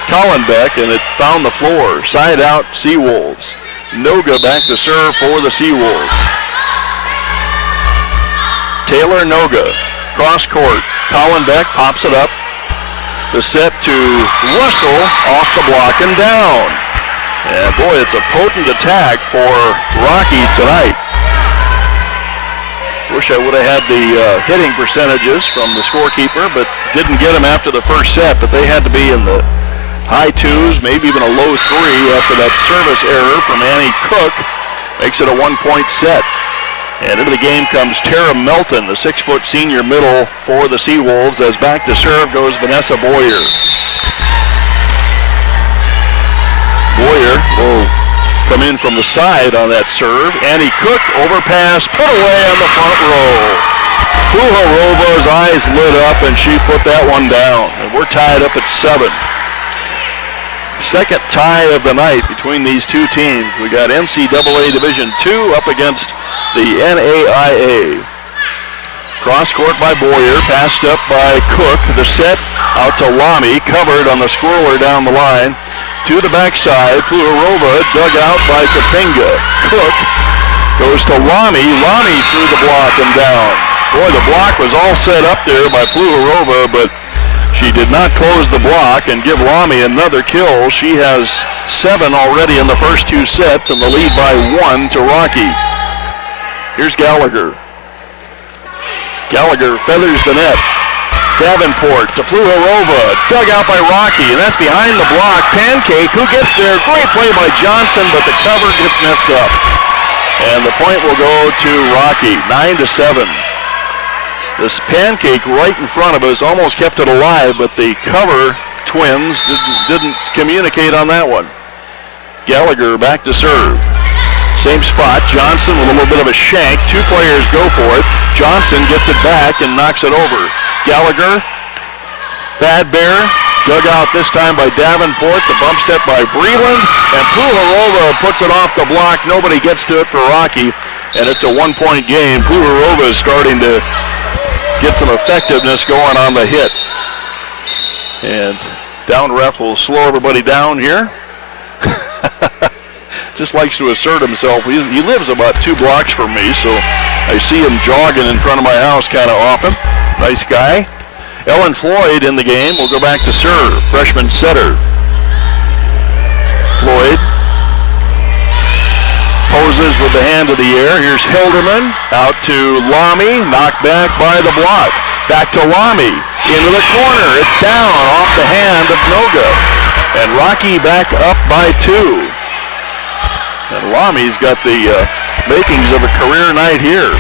Callenbach, and it found the floor. Side out, Seawolves. Noga back to serve for the Seawolves. Taylor Noga, cross court. Callenbach pops it up. The set to Russell, off the block and down. And boy, it's a potent attack for Rocky tonight. Wish I would have had the hitting percentages from the scorekeeper, but didn't get them after the first set. But they had to be in the high 2s, maybe even a low 3 after that service error from Annie Cook. Makes it a 1-point set. And into the game comes Tara Melton, the 6-foot senior middle for the Seawolves, as back to serve goes Vanessa Boyer. Boyer will come in from the side on that serve. Annie Cook, overpass, put away on the front row. Pluharova's eyes lit up, and she put that one down. And we're tied up at 7. Second tie of the night between these two teams. We got NCAA Division II up against the NAIA. Cross court by Boyer, passed up by Cook. The set out to Lamy, covered on the squirrler down the line. To the backside, Pluharova dug out by Kapinga. Cook goes to Lamy. Lamy threw the block and down. Boy, the block was all set up there by Pluharova, but she did not close the block and give Lamy another kill. She has 7 already in the first 2 sets, and the lead by 1 to Rocky. Here's Gallagher. Gallagher feathers the net. Davenport to Pluharova, dug out by Rocky, and that's behind the block. Pancake, who gets there? Great play by Johnson, but the cover gets messed up. And the point will go to Rocky, 9-7. This Pancake right in front of us almost kept it alive, but the cover twins didn't communicate on that one. Gallagher back to serve. Same spot, Johnson with a little bit of a shank. 2 players go for it. Johnson gets it back and knocks it over. Gallagher, Bad Bear, dug out this time by Davenport. The bump set by Breland, and Pluharova puts it off the block. Nobody gets to it for Rocky, and it's a 1-point game. Pluharova is starting to get some effectiveness going on the hit. And down ref will slow everybody down here. Just likes to assert himself. He lives about 2 blocks from me, so I see him jogging in front of my house kind of often. Nice guy. Ellen Floyd in the game will go back to serve. Freshman setter. Floyd poses with the hand to the air. Here's Hilderman out to Lamy. Knocked back by the block. Back to Lamy. Into the corner. It's down off the hand of Noga. And Rocky back up by 2. And Lamy's got the makings of a career night here.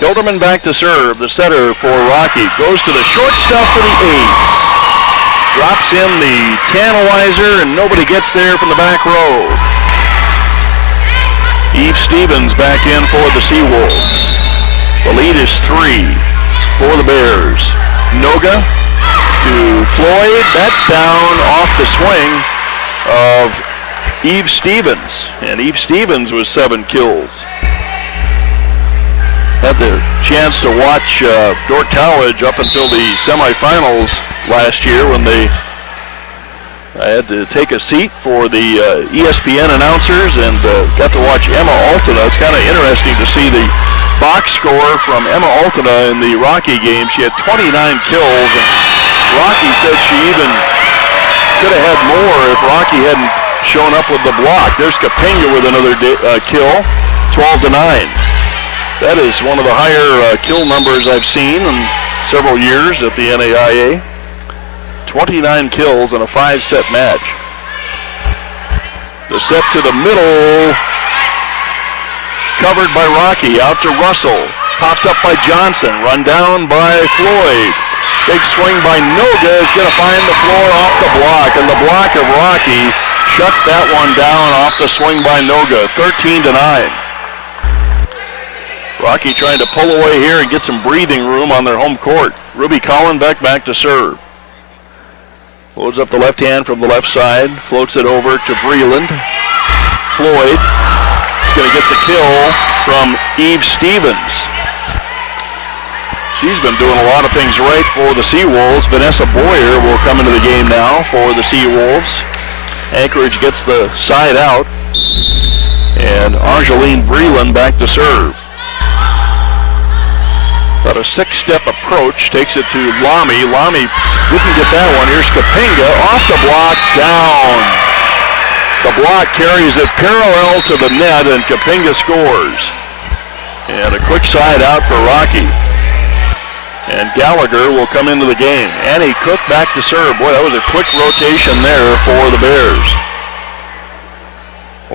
Hilderman back to serve. The setter for Rocky goes to the short stuff for the ace. Drops in the tantalizer, and nobody gets there from the back row. Eve Stevens back in for the Seawolves. The lead is 3 for the Bears. Noga to Floyd. That's down off the swing of Eve Stevens, and Eve Stevens was 7 kills. Had the chance to watch Dordt College up until the semifinals last year when I had to take a seat for the ESPN announcers and got to watch Emma Altena. It's kind of interesting to see the box score from Emma Altena in the Rocky game. She had 29 kills, and Rocky said she even could have had more if Rocky hadn't shown up with the block. There's Kapinga with another kill, 12-9. That is one of the higher kill numbers I've seen in several years at the NAIA. 29 kills in a 5-set match. The set to the middle, covered by Rocky, out to Russell. Popped up by Johnson, run down by Floyd. Big swing by Noga is going to find the floor off the block, and the block of Rocky shuts that one down off the swing by Noga, 13-9. Rocky trying to pull away here and get some breathing room on their home court. Ruby Collenbeck back to serve. Loads up the left hand from the left side, floats it over to Breland. Floyd is going to get the kill from Eve Stevens. She's been doing a lot of things right for the Seawolves. Vanessa Boyer will come into the game now for the Seawolves. Anchorage gets the side out, and Angeline Breland back to serve. About a 6-step approach, takes it to Lamy. Lamy didn't get that one. Here's Kapinga, off the block, down. The block carries it parallel to the net, and Kapinga scores. And a quick side out for Rocky. And Gallagher will come into the game. Annie Cook back to serve. Boy, that was a quick rotation there for the Bears.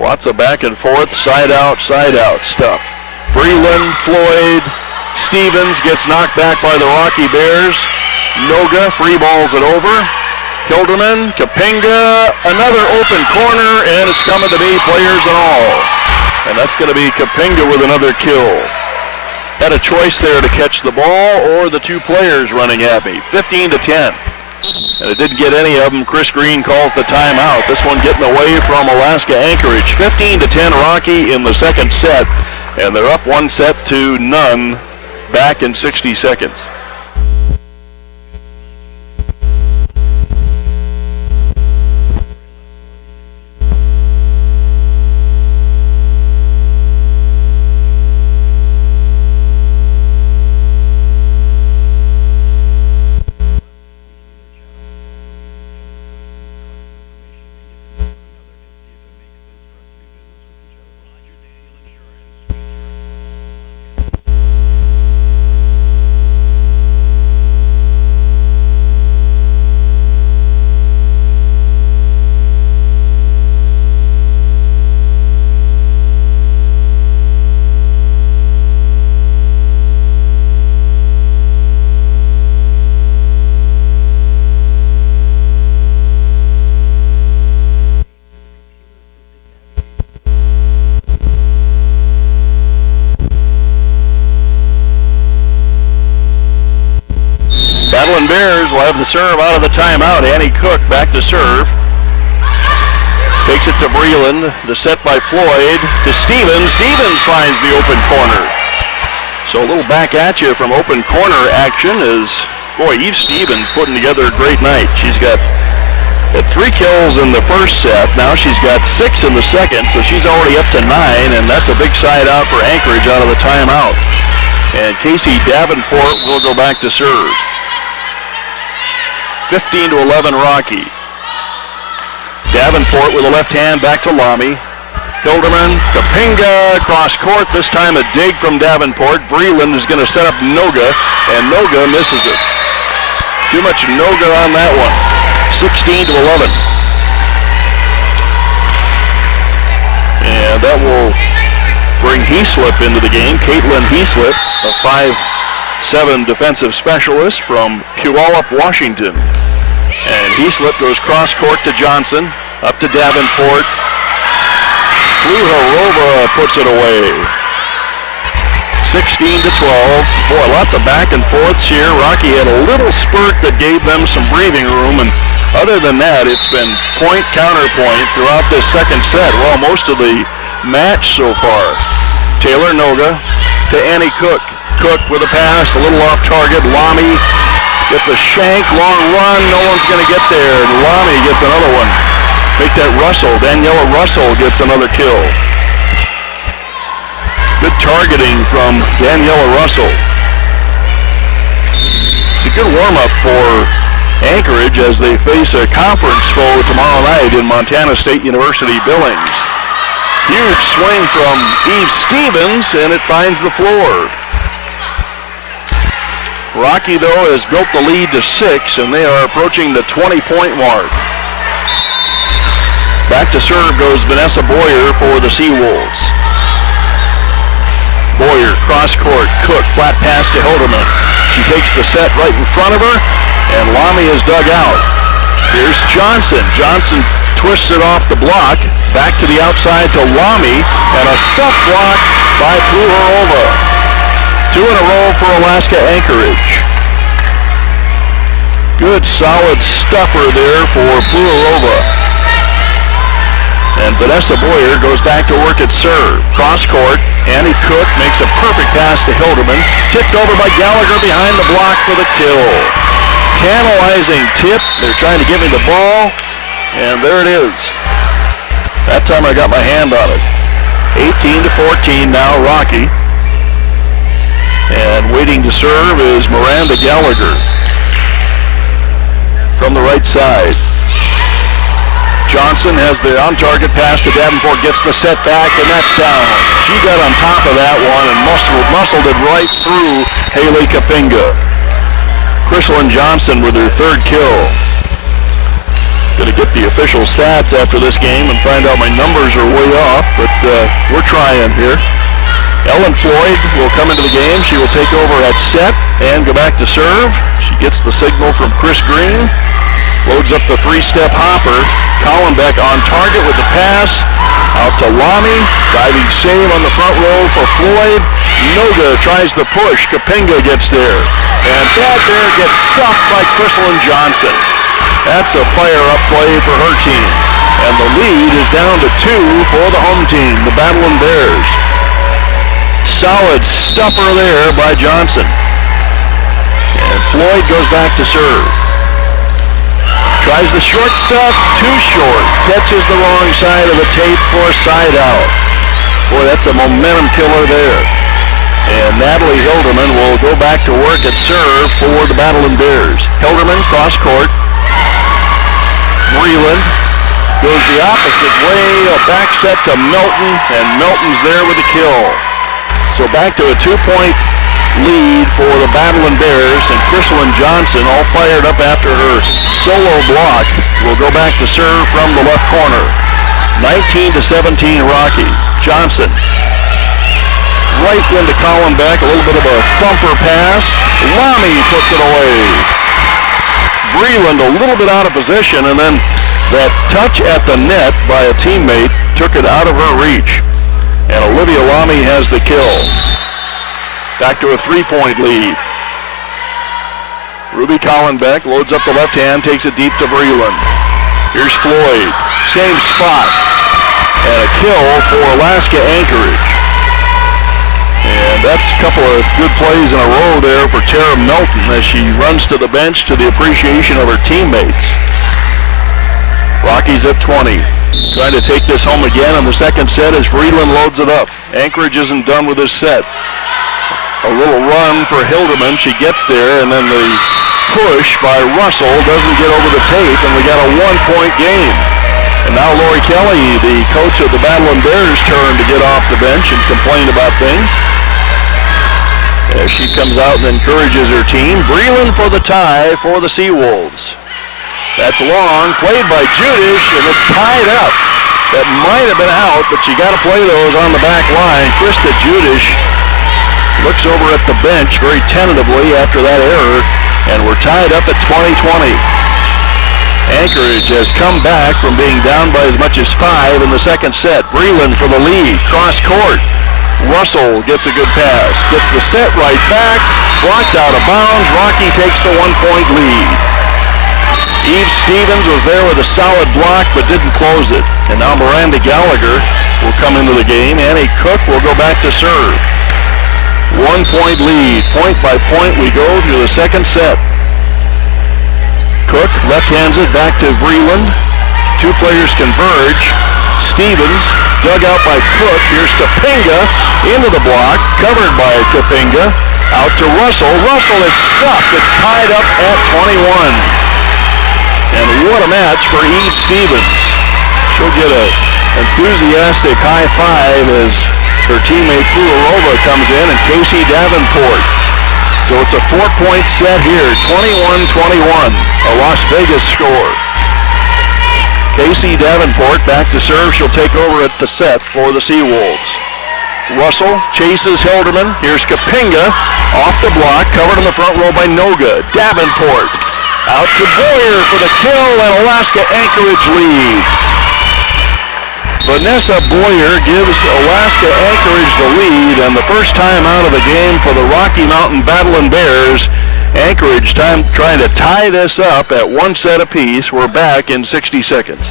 Lots of back and forth, side out stuff. Freeland, Floyd, Stevens gets knocked back by the Rocky Bears. Noga free balls it over. Hilderman, Kapinga, another open corner, and it's coming to me, players and all. And that's going to be Kapinga with another kill. Had a choice there to catch the ball or the two players running at me. 15-10. And it didn't get any of them. Chris Green calls the timeout. This one getting away from Alaska Anchorage. 15-10 Rocky in the second set. And they're up 1-0 back in 60 seconds. Battlin Bears will have the serve out of the timeout. Annie Cook back to serve. Takes it to Breland. The set by Floyd to Stevens. Stevens finds the open corner. So a little back at you from open corner action is, boy, Eve Stevens putting together a great night. She's had 3 kills in the first set. Now she's got 6 in the second, so she's already up to 9, and that's a big side out for Anchorage out of the timeout. And Casey Davenport will go back to serve. 15-11 Rocky. Davenport with a left hand back to Lamy. Hilderman, Kapinga, cross court. This time a dig from Davenport. Vreeland is going to set up Noga, and Noga misses it. Too much Noga on that one. 16-11. And that will bring Heaslip into the game. Caitlin Heaslip, a 5'7" defensive specialist from Puyallup, Washington. And Heaslip goes cross court to Johnson, up to Davenport. Pluharova puts it away. 16-12. Boy, lots of back and forths here. Rocky had a little spurt that gave them some breathing room, and other than that, it's been point counterpoint throughout this second set. Well, most of the match so far. Taylor Noga to Annie Cook. Cook with a pass, a little off target. Lamy gets a shank, long run. No one's going to get there. And Lamy gets another one. Make that Russell. Daniela Russell gets another kill. Good targeting from Daniela Russell. It's a good warm-up for Anchorage as they face a conference foe tomorrow night in Montana State University, Billings. Huge swing from Eve Stevens, and it finds the floor. Rocky, though, has built the lead to 6, and they are approaching the 20-point mark. Back to serve goes Vanessa Boyer for the Seawolves. Boyer, cross court, Cook, flat pass to Hilderman. She takes the set right in front of her, and Lamy is dug out. Here's Johnson. Johnson twists it off the block, back to the outside to Lamy, and a stuff block by Pluharova. 2 in a row for Alaska Anchorage. Good solid stuffer there for Pluharova. And Vanessa Boyer goes back to work at serve. Cross court, Annie Cook makes a perfect pass to Hilderman. Tipped over by Gallagher behind the block for the kill. Tantalizing tip. They're trying to give me the ball. And there it is. That time I got my hand on it. 18-14 now, Rocky. And waiting to serve is Miranda Gallagher from the right side. Johnson has the on-target pass to Davenport, gets the set back, and that's down. She got on top of that one and muscled it right through Haley Kapinga. Chrislyn Johnson with her 3rd kill. Going to get the official stats after this game and find out my numbers are way off, but we're trying here. Ellen Floyd will come into the game. She will take over at set and go back to serve. She gets the signal from Chris Green. Loads up the three-step hopper. Collenbeck on target with the pass. Out to Lamy. Diving save on the front row for Floyd. Noga tries the push. Kapinga gets there. And that there gets stuffed by Crystalyn Johnson. That's a fire-up play for her team. And the lead is down to 2 for the home team, the Battlin Bears. Solid stuffer there by Johnson. And Floyd goes back to serve. Tries the short stuff, too short. Catches the wrong side of the tape for a side out. Boy, that's a momentum killer there. And Natalie Hilderman will go back to work at serve for the Battlin Bears. Hilderman, cross court. Breland goes the opposite way, a back set to Milton, and Milton's there with the kill. So back to a 2-point lead for the Battlin Bears, and Crystalyn Johnson, all fired up after her solo block, will go back to serve from the left corner. 19-17 Rocky. Johnson right into Collenbeck, a little bit of a thumper pass. Lamy puts it away. Breland a little bit out of position, and then that touch at the net by a teammate took it out of her reach. And Olivia Lamy has the kill. Back to a 3-point lead. Ruby Collenbeck loads up the left hand, takes it deep to Breland. Here's Floyd, same spot. And a kill for Alaska Anchorage. And that's a couple of good plays in a row there for Tara Milton as she runs to the bench to the appreciation of her teammates. Rockies at 20. Trying to take this home again in the second set as Breland loads it up. Anchorage isn't done with this set. A little run for Hilderman. She gets there, and then the push by Russell doesn't get over the tape, and we got a 1-point game. And now Lori Kelly, the coach of the Battlin Bears, turn to get off the bench and complain about things. As she comes out and encourages her team. Breland for the tie for the Seawolves. That's long, played by Judish, and it's tied up. That might have been out, but you got to play those on the back line. Krista Judish looks over at the bench very tentatively after that error, and we're tied up at 20-20. Anchorage has come back from being down by as much as 5 in the second set. Breland for the lead, cross court. Russell gets a good pass, gets the set right back, blocked out of bounds. Rocky takes the 1-point lead. Eve Stevens was there with a solid block but didn't close it. And now Miranda Gallagher will come into the game. Annie Cook will go back to serve. 1-point lead. Point by point we go through the second set. Cook left-hands it back to Breland. Two players converge. Stevens dug out by Cook. Here's Kapinga into the block. Covered by Kapinga. Out to Russell. Russell is stuffed. It's tied up at 21. And what a match for Eve Stevens. She'll get an enthusiastic high five as her teammate Fularova comes in, and Casey Davenport. So it's a 4-point set here, 21-21, a Las Vegas score. Casey Davenport back to serve. She'll take over at the set for the Seawolves. Russell chases Hilderman. Here's Kapinga off the block, covered in the front row by Noga. Davenport out to Boyer for the kill, and Alaska Anchorage leads. Vanessa Boyer gives Alaska Anchorage the lead, and the first time out of the game for the Rocky Mountain Battlin Bears. Anchorage trying to tie this up at 1 set apiece. We're back in 60 seconds.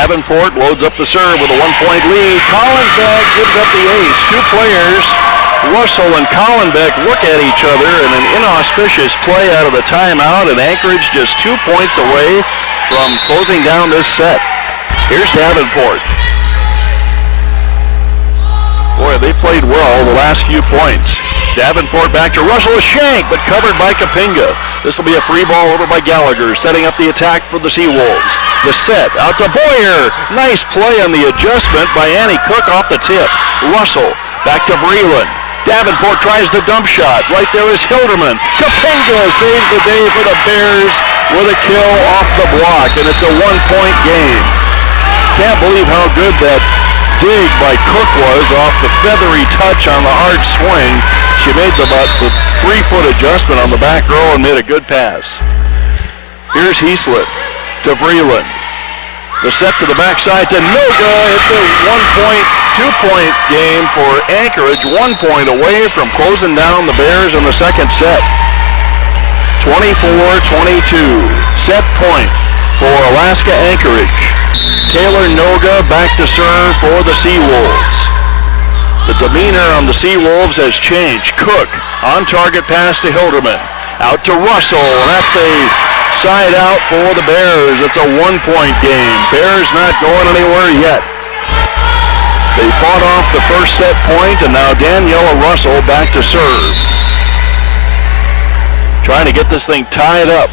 Davenport loads up the serve with a 1-point lead. Collenbeck gives up the ace. Two players, Russell and Collenbeck, look at each other in an inauspicious play out of the timeout, and Anchorage just 2 points away from closing down this set. Here's Davenport. Boy, they played well the last few points. Davenport back to Russell, a shank, but covered by Kapinga. This will be a free ball over by Gallagher, setting up the attack for the Seawolves. The set out to Boyer. Nice play on the adjustment by Annie Cook off the tip. Russell back to Vreeland. Davenport tries the dump shot. Right there is Hilderman. Kapinga saves the day for the Bears with a kill off the block, and it's a 1-point game. Can't believe how good that dig by Cook was off the feathery touch on the hard swing. She made the 3-foot adjustment on the back row and made a good pass. Here's Heaslett to Vreeland. The set to the backside to Noga. It's a 2-point game for Anchorage. 1 point away from closing down the Bears in the second set. 24-22. Set point for Alaska Anchorage. Taylor Noga back to serve for the Seawolves. The demeanor on the Seawolves has changed. Cook on target pass to Hilderman. Out to Russell. That's a side out for the Bears. It's a 1-point game. Bears not going anywhere yet. They fought off the first set point, and now Daniela Russell back to serve. Trying to get this thing tied up.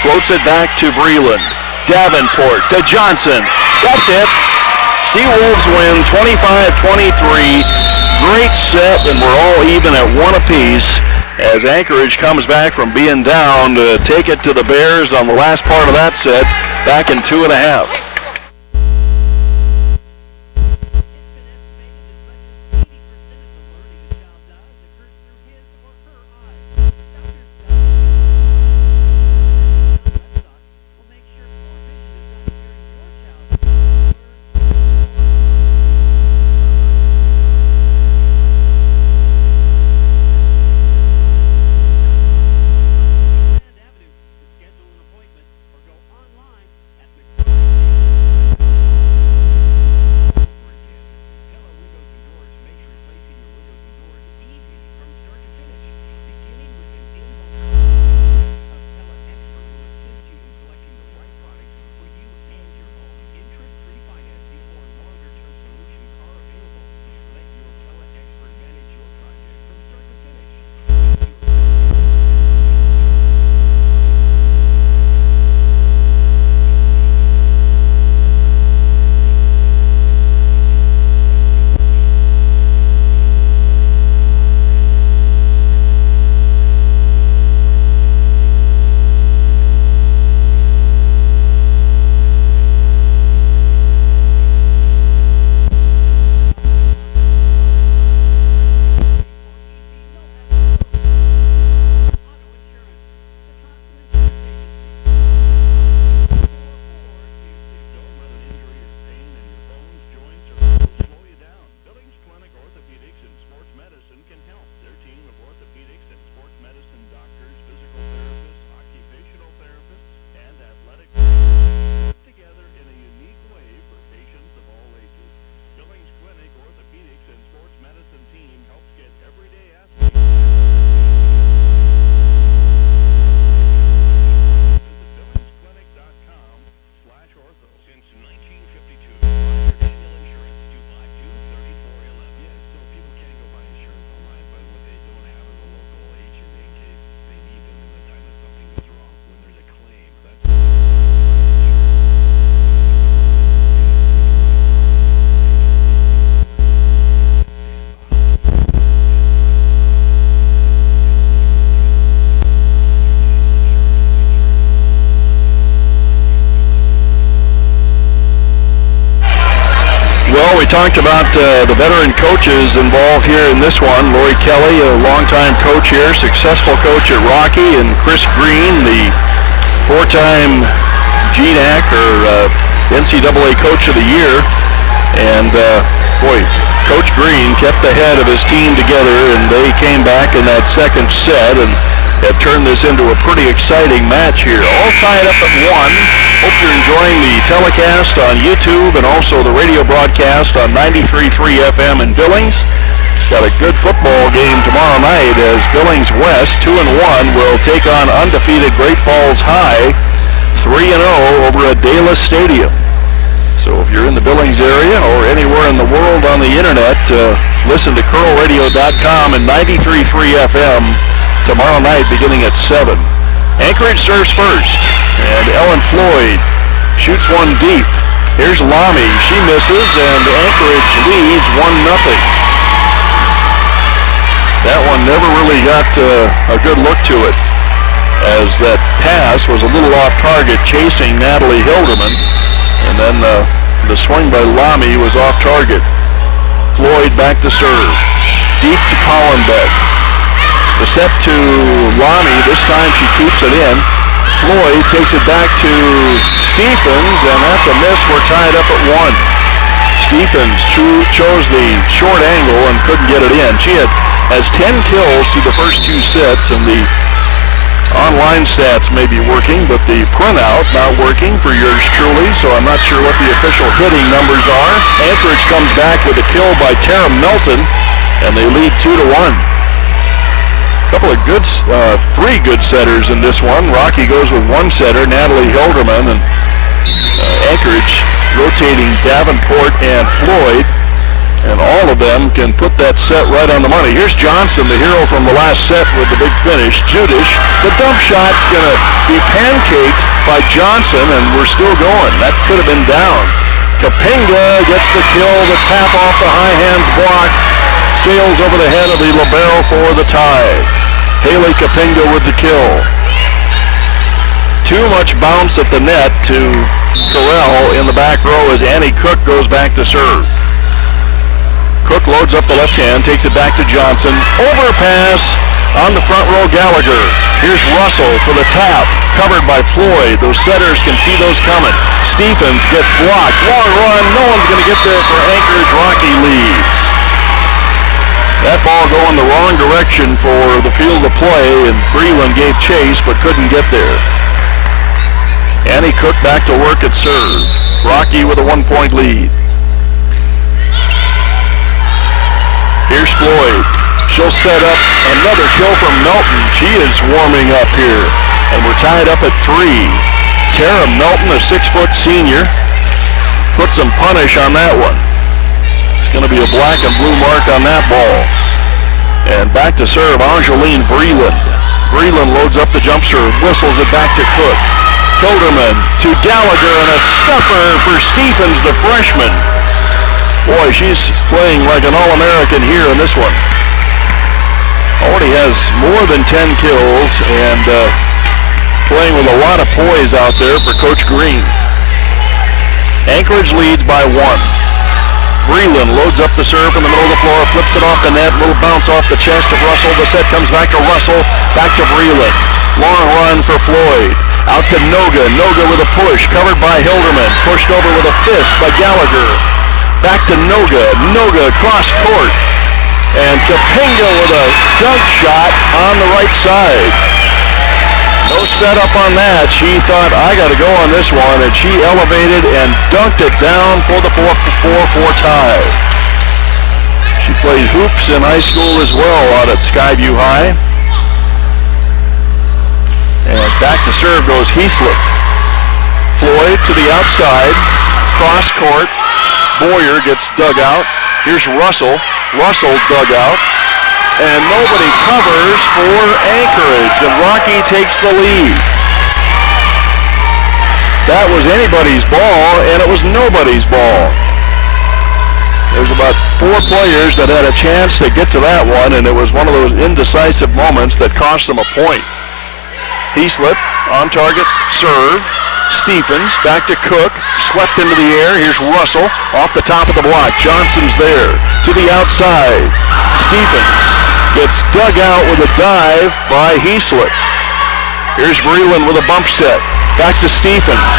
Floats it back to Vreeland. Davenport to Johnson. That's it. Seawolves win 25-23. Great set, and we're all even at 1 apiece as Anchorage comes back from being down to take it to the Bears on the last part of that set, back in 2.5. We talked about the veteran coaches involved here in this one. Lori Kelly, a longtime coach here, successful coach at Rocky, and Chris Green, the 4-time GNAC or NCAA Coach of the Year. And boy, Coach Green kept the head of his team together, and they came back in that second set and have turned this into a pretty exciting match here. All tied up at 1. Hope you're enjoying the telecast on YouTube and also the radio broadcast on 93.3 FM in Billings. Got a good football game tomorrow night as Billings West, 2-1, will take on undefeated Great Falls High, 3-0 over at Dallas Stadium. So if you're in the Billings area or anywhere in the world on the internet, listen to curlradio.com and 93.3 FM tomorrow night beginning at 7. Anchorage serves first, and Ellen Floyd shoots one deep. Here's Lamy. She misses, and Anchorage leads 1-0. That one never really got a good look to it, as that pass was a little off target chasing Natalie Hilderman, and then the swing by Lamy was off target. Floyd back to serve. Deep to Collenbeck. The set to Lamy. This time she keeps it in. Floyd takes it back to Stephens, and that's a miss. We're tied up at 1. Stephens chose the short angle and couldn't get it in. She has 10 kills through the first 2 sets, and the online stats may be working, but the printout not working for yours truly, so I'm not sure what the official hitting numbers are. Anchorage comes back with a kill by Tara Melton, and they lead 2-1. Couple of good, 3 good setters in this one. Rocky goes with 1 setter, Natalie Hilderman, and Anchorage rotating Davenport and Floyd, and all of them can put that set right on the money. Here's Johnson, the hero from the last set with the big finish. Judish, the dump shot's going to be pancaked by Johnson, and we're still going. That could have been down. Kapinga gets the kill, the tap off the high hands block, sails over the head of the libero for the tie. Haley Kapinga with the kill. Too much bounce at the net to Corral in the back row as Annie Cook goes back to serve. Cook loads up the left hand, takes it back to Johnson. Overpass on the front row, Gallagher. Here's Russell for the tap, covered by Floyd. Those setters can see those coming. Stephens gets blocked. Long run, no one's going to get there for Anchorage. Rocky leads. That ball going the wrong direction for the field of play, and Breland gave chase but couldn't get there. Annie Cook back to work at serve. Rocky with a 1-point lead. Here's Floyd. She'll set up another kill from Melton. She is warming up here. And we're tied up at 3. Tara Melton, a 6-foot senior, put some punish on that one. It's going to be a black and blue mark on that ball. And back to serve, Angeline Vreeland. Vreeland loads up the jump serve, whistles it back to Cook. Hilderman to Gallagher, and a stuffer for Stephens, the freshman. Boy, she's playing like an All-American here in this one. Already has more than 10 kills and playing with a lot of poise out there for Coach Green. Anchorage leads by 1. Breland loads up the serve in the middle of the floor, flips it off the net, little bounce off the chest of Russell. The set comes back to Russell, back to Breland. Long run for Floyd. Out to Noga. Noga with a push, covered by Hilderman. Pushed over with a fist by Gallagher. Back to Noga. Noga cross court. And Kapinga with a dunk shot on the right side. No setup on that. She thought, I got to go on this one, and she elevated and dunked it down for the 4-4 tie. She played hoops in high school as well out at Skyview High. And back to serve goes Heaslip. Floyd to the outside, cross court. Boyer gets dug out. Here's Russell. Russell dug out. And nobody covers for Anchorage, and Rocky takes the lead. That was anybody's ball, and it was nobody's ball. There's about 4 players that had a chance to get to that one, and it was one of those indecisive moments that cost them a point. Heaslip on target, serve. Stephens back to Cook, swept into the air. Here's Russell off the top of the block. Johnson's there to the outside. Stephens gets dug out with a dive by Heaslip. Here's Breland with a bump set. Back to Stephens.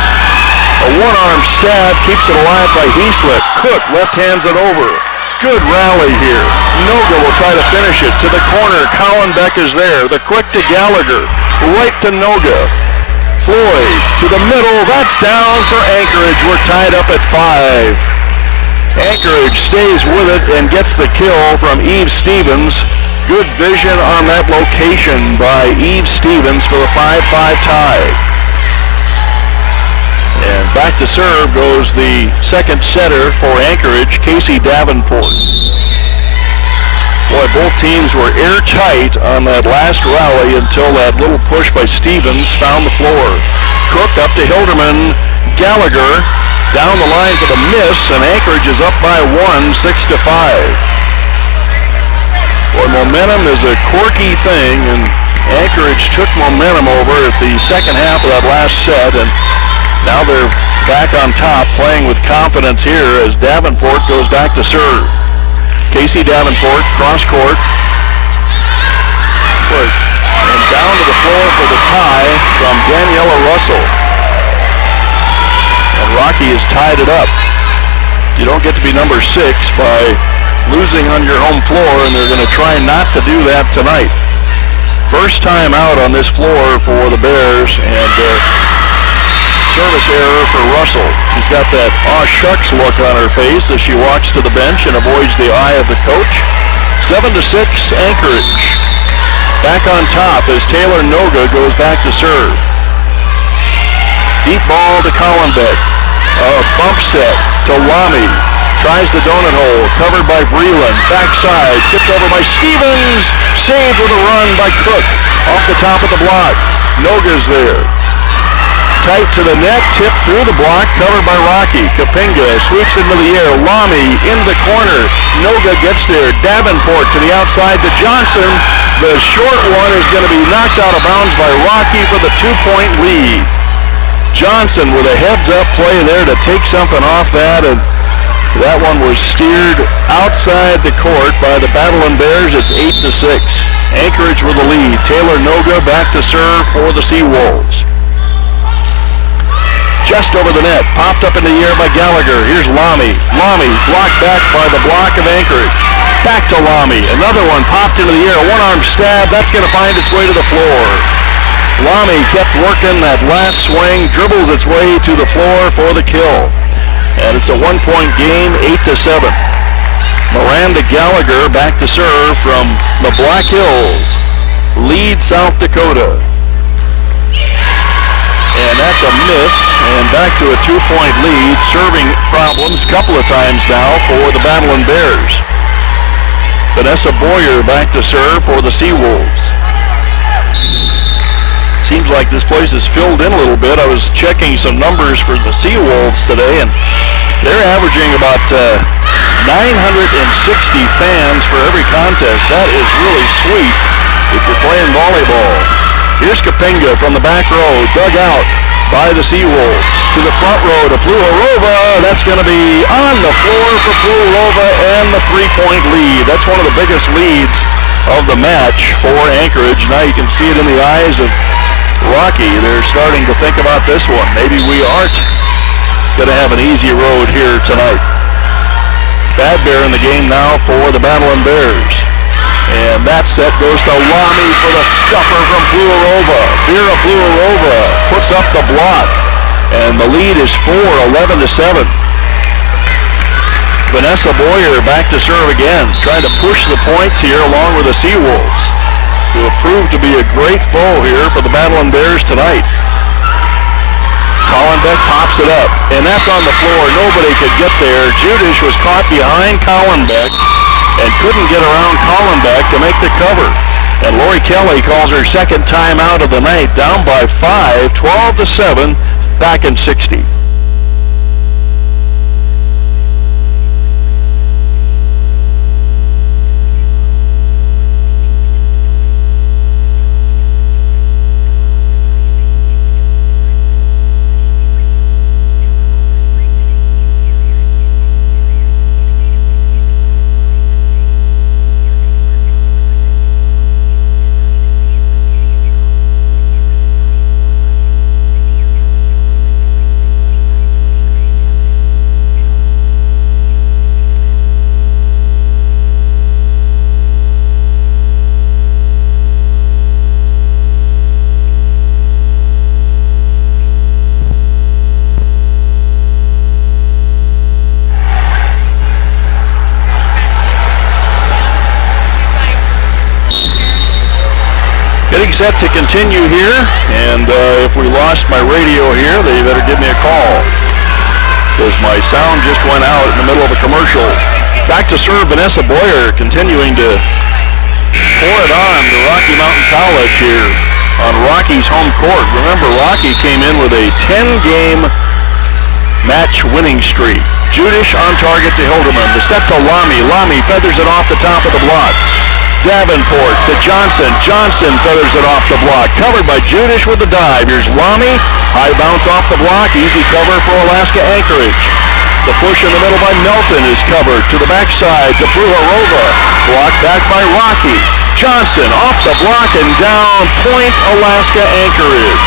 A one-arm stab keeps it alive by Heaslip. Cook left hands it over. Good rally here. Noga will try to finish it to the corner. Colin Beck is there. The quick to Gallagher. Right to Noga. Floyd to the middle. That's down for Anchorage. We're tied up at 5. Anchorage stays with it and gets the kill from Eve Stevens. Good vision on that location by Eve Stevens for the 5-5 tie. And back to serve goes the second setter for Anchorage, Casey Davenport. Boy, both teams were airtight on that last rally until that little push by Stevens found the floor. Cook up to Hilderman. Gallagher down the line for the miss, and Anchorage is up by 1, 6-5. Boy, momentum is a quirky thing, and Anchorage took momentum over at the second half of that last set, and now they're back on top, playing with confidence here as Davenport goes back to serve. Casey Davenport, cross court. And down to the floor for the tie from Daniela Russell. And Rocky has tied it up. You don't get to be number 6 by losing on your home floor, and they're going to try not to do that tonight. First time out on this floor for the Bears, and service error for Russell. She's got that aw shucks look on her face as she walks to the bench and avoids the eye of the coach. 7-6 Anchorage. Back on top as Taylor Noga goes back to serve. Deep ball to Collenbeck. A bump set to Lamy. Tries the donut hole. Covered by Vreeland. Backside. Tipped over by Stevens. Saved with a run by Cook. Off the top of the block. Noga's there. Tight to the net, tipped through the block, covered by Rocky. Kapinga sweeps into the air. Lamy in the corner. Noga gets there. Davenport to the outside to Johnson. The short one is going to be knocked out of bounds by Rocky for the 2-point lead. Johnson with a heads-up play there to take something off that, and that one was steered outside the court by the Battlin Bears. It's 8-6. Anchorage with the lead. Taylor Noga back to serve for the Seawolves. Just over the net, popped up in the air by Gallagher. Here's Lamy. Lamy blocked back by the block of Anchorage. Back to Lamy. Another one popped into the air. One-arm stab. That's going to find its way to the floor. Lamy kept working that last swing, dribbles its way to the floor for the kill. And it's a 1-point game, 8-7. Miranda Gallagher back to serve from the Black Hills. Lead South Dakota. And that's a miss, and back to a 2-point lead. Serving problems a couple of times now for the Battlin Bears. Vanessa Boyer back to serve for the Seawolves. Seems like this place is filled in a little bit. I was checking some numbers for the Seawolves today, and they're averaging about 960 fans for every contest. That is really sweet if you're playing volleyball. Here's Kapinga from the back row, dug out by the Seawolves. To the front row to Pluharova. That's going to be on the floor for Pluharova and the 3-point lead. That's one of the biggest leads of the match for Anchorage. Now you can see it in the eyes of Rocky. They're starting to think about this one. Maybe we aren't going to have an easy road here tonight. Bad Bear in the game now for the Battlin Bears. And that set goes to Lamy for the stuffer from Pluharova. Vera Pluharova puts up the block. And the lead is 11-7. Vanessa Boyer back to serve again, trying to push the points here along with the Seawolves, who have proved to be a great foe here for the Battlin Bears tonight. Collenbeck pops it up, and that's on the floor. Nobody could get there. Judish was caught behind Collenbeck and couldn't get around Collenbeck to make the cover. And Lori Kelly calls her second timeout of the night, down by 5, 12-7, back in 60. league set to continue here, and if we lost my radio here, they better give me a call, because my sound just went out in the middle of a commercial. Back to serve Vanessa Boyer, continuing to pour it on to Rocky Mountain College here on Rocky's home court. Remember, Rocky came in with a 10-game match winning streak. Judish on target to Hilderman. The set to Lamy. Lamy feathers it off the top of the block. Davenport to Johnson. Johnson feathers it off the block. Covered by Judish with the dive. Here's Lamy. High bounce off the block. Easy cover for Alaska Anchorage. The push in the middle by Melton is covered. To the backside to Pluharova. Blocked back by Rocky. Johnson off the block and down. Point Alaska Anchorage.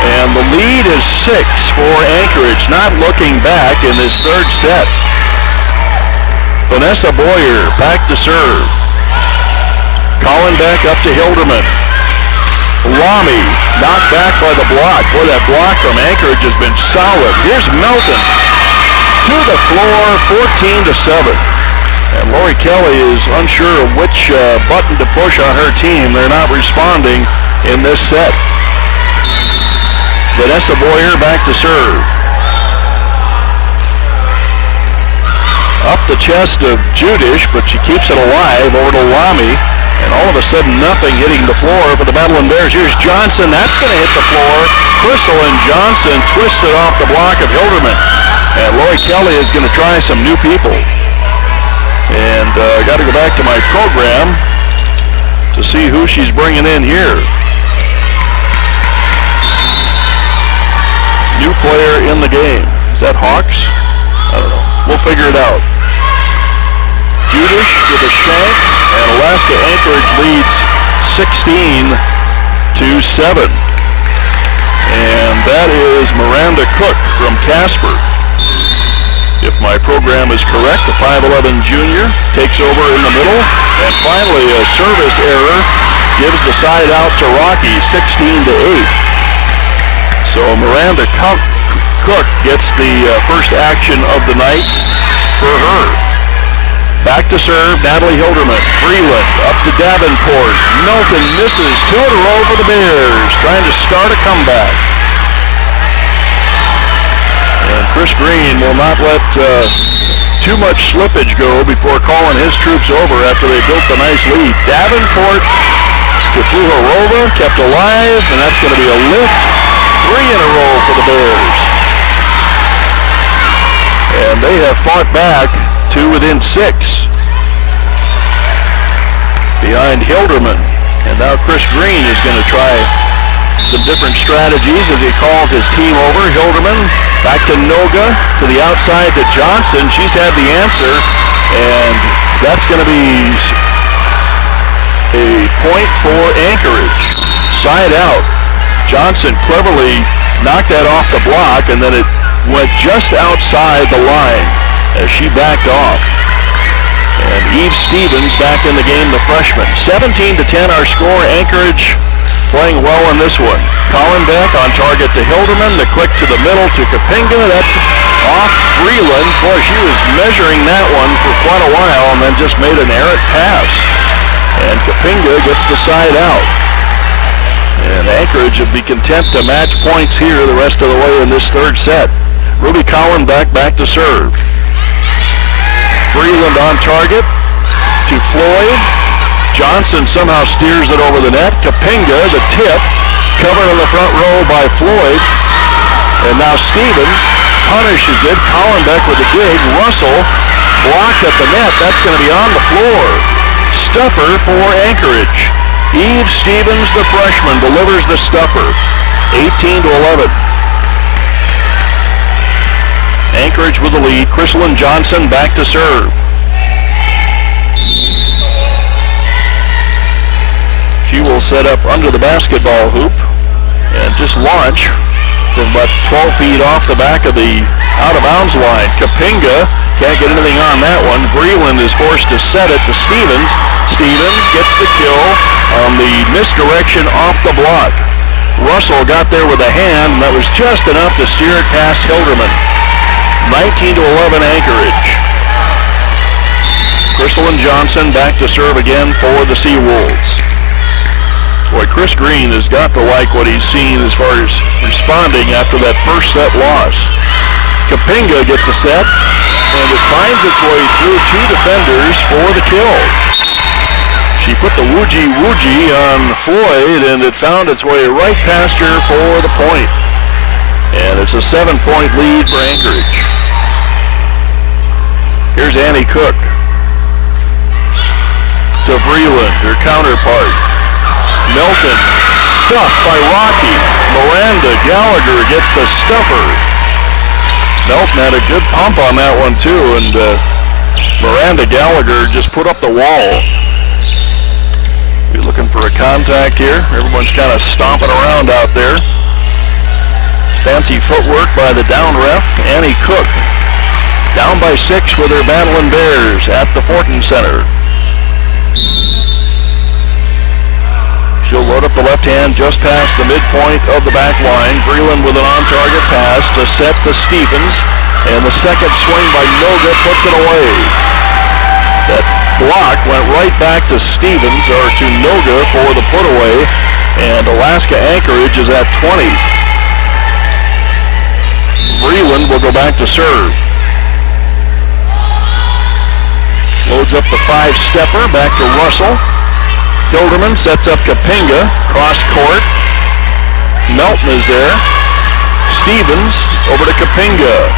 And the lead is 6 for Anchorage. Not looking back in this third set. Vanessa Boyer back to serve. Colin back up to Hilderman. Lamy knocked back by the block. Boy, that block from Anchorage has been solid. Here's Melton to the floor, 14-7. And Lori Kelly is unsure of which button to push on her team. They're not responding in this set. Vanessa Boyer back to serve. Up the chest of Judish, but she keeps it alive over to Lamy. And all of a sudden, nothing hitting the floor for the Battlin Bears. Here's Johnson. That's going to hit the floor. Crystal and Johnson twists it off the block of Hilderman. And Lori Kelly is going to try some new people. And I got to go back to my program to see who she's bringing in here. New player in the game. Is that Hawks? I don't know. We'll figure it out. Judish with a shank, and Alaska Anchorage leads 16-7. And that is Miranda Cook from Casper. If my program is correct, the 5'11 junior takes over in the middle. And finally, a service error gives the side out to Rocky, 16-8. So Miranda Cook gets the first action of the night for her. Back to serve, Natalie Hilderman. Freeland up to Davenport. Melton misses. 2 in a row for the Bears, trying to start a comeback. And Chris Green will not let too much slippage go before calling his troops over after they built a nice lead. Davenport to Pluharova, kept alive, and that's going to be a lift. 3 in a row for the Bears. And they have fought back to within 6 behind Hilderman. And now Chris Green is going to try some different strategies as he calls his team over. Hilderman back to Noga, to the outside to Johnson. She's had the answer, and that's going to be a point for Anchorage. Side out. Johnson cleverly knocked that off the block, and then it went just outside the line as she backed off. And Eve Stevens back in the game, the freshman. 17-10 our score. Anchorage playing well in this one. Colin Beck on target to Hilderman. The quick to the middle to Kapinga. That's off Freeland. Boy, she was measuring that one for quite a while and then just made an errant pass. And Kapinga gets the side out. And Anchorage would be content to match points here the rest of the way in this third set. Ruby Collin back to serve. Freeland on target to Floyd. Johnson somehow steers it over the net. Kapinga, the tip, covered on the front row by Floyd. And now Stevens punishes it. Collenbeck with the dig. Russell blocked at the net. That's going to be on the floor. Stuffer for Anchorage. Eve Stevens, the freshman, delivers the stuffer. 18-11. Anchorage with the lead. Crystalyn Johnson back to serve. She will set up under the basketball hoop and just launch from about 12 feet off the back of the out-of-bounds line. Kapinga can't get anything on that one. Breland is forced to set it to Stevens. Stevens gets the kill on the misdirection off the block. Russell got there with a hand, and that was just enough to steer it past Hilderman. 19-11 Anchorage. Crystal and Johnson back to serve again for the Seawolves. Boy, Chris Green has got to like what he's seen as far as responding after that first set loss. Kapinga gets a set, and it finds its way through two defenders for the kill. She put the woogie on Floyd, and it found its way right past her for the point. And it's a 7-point lead for Anchorage. Here's Annie Cook to Vreeland, her counterpart. Milton, stuffed by Rocky. Miranda Gallagher gets the stuffer. Milton had a good pump on that one too, and Miranda Gallagher just put up the wall. You're looking for a contact here. Everyone's kind of stomping around out there. Fancy footwork by the down ref, Annie Cook. Down by 6 with her Battlin Bears at the Fortin Center. She'll load up the left hand just past the midpoint of the back line. Vreeland with an on-target pass. The set to Stevens. And the second swing by Noga puts it away. That block went right back to Stevens, or to Noga for the put away. And Alaska Anchorage is at 20. Vreeland will go back to serve. Loads up the 5-stepper back to Russell. Hilderman sets up Kapinga, cross court. Melton is there. Stevens over to Kapinga.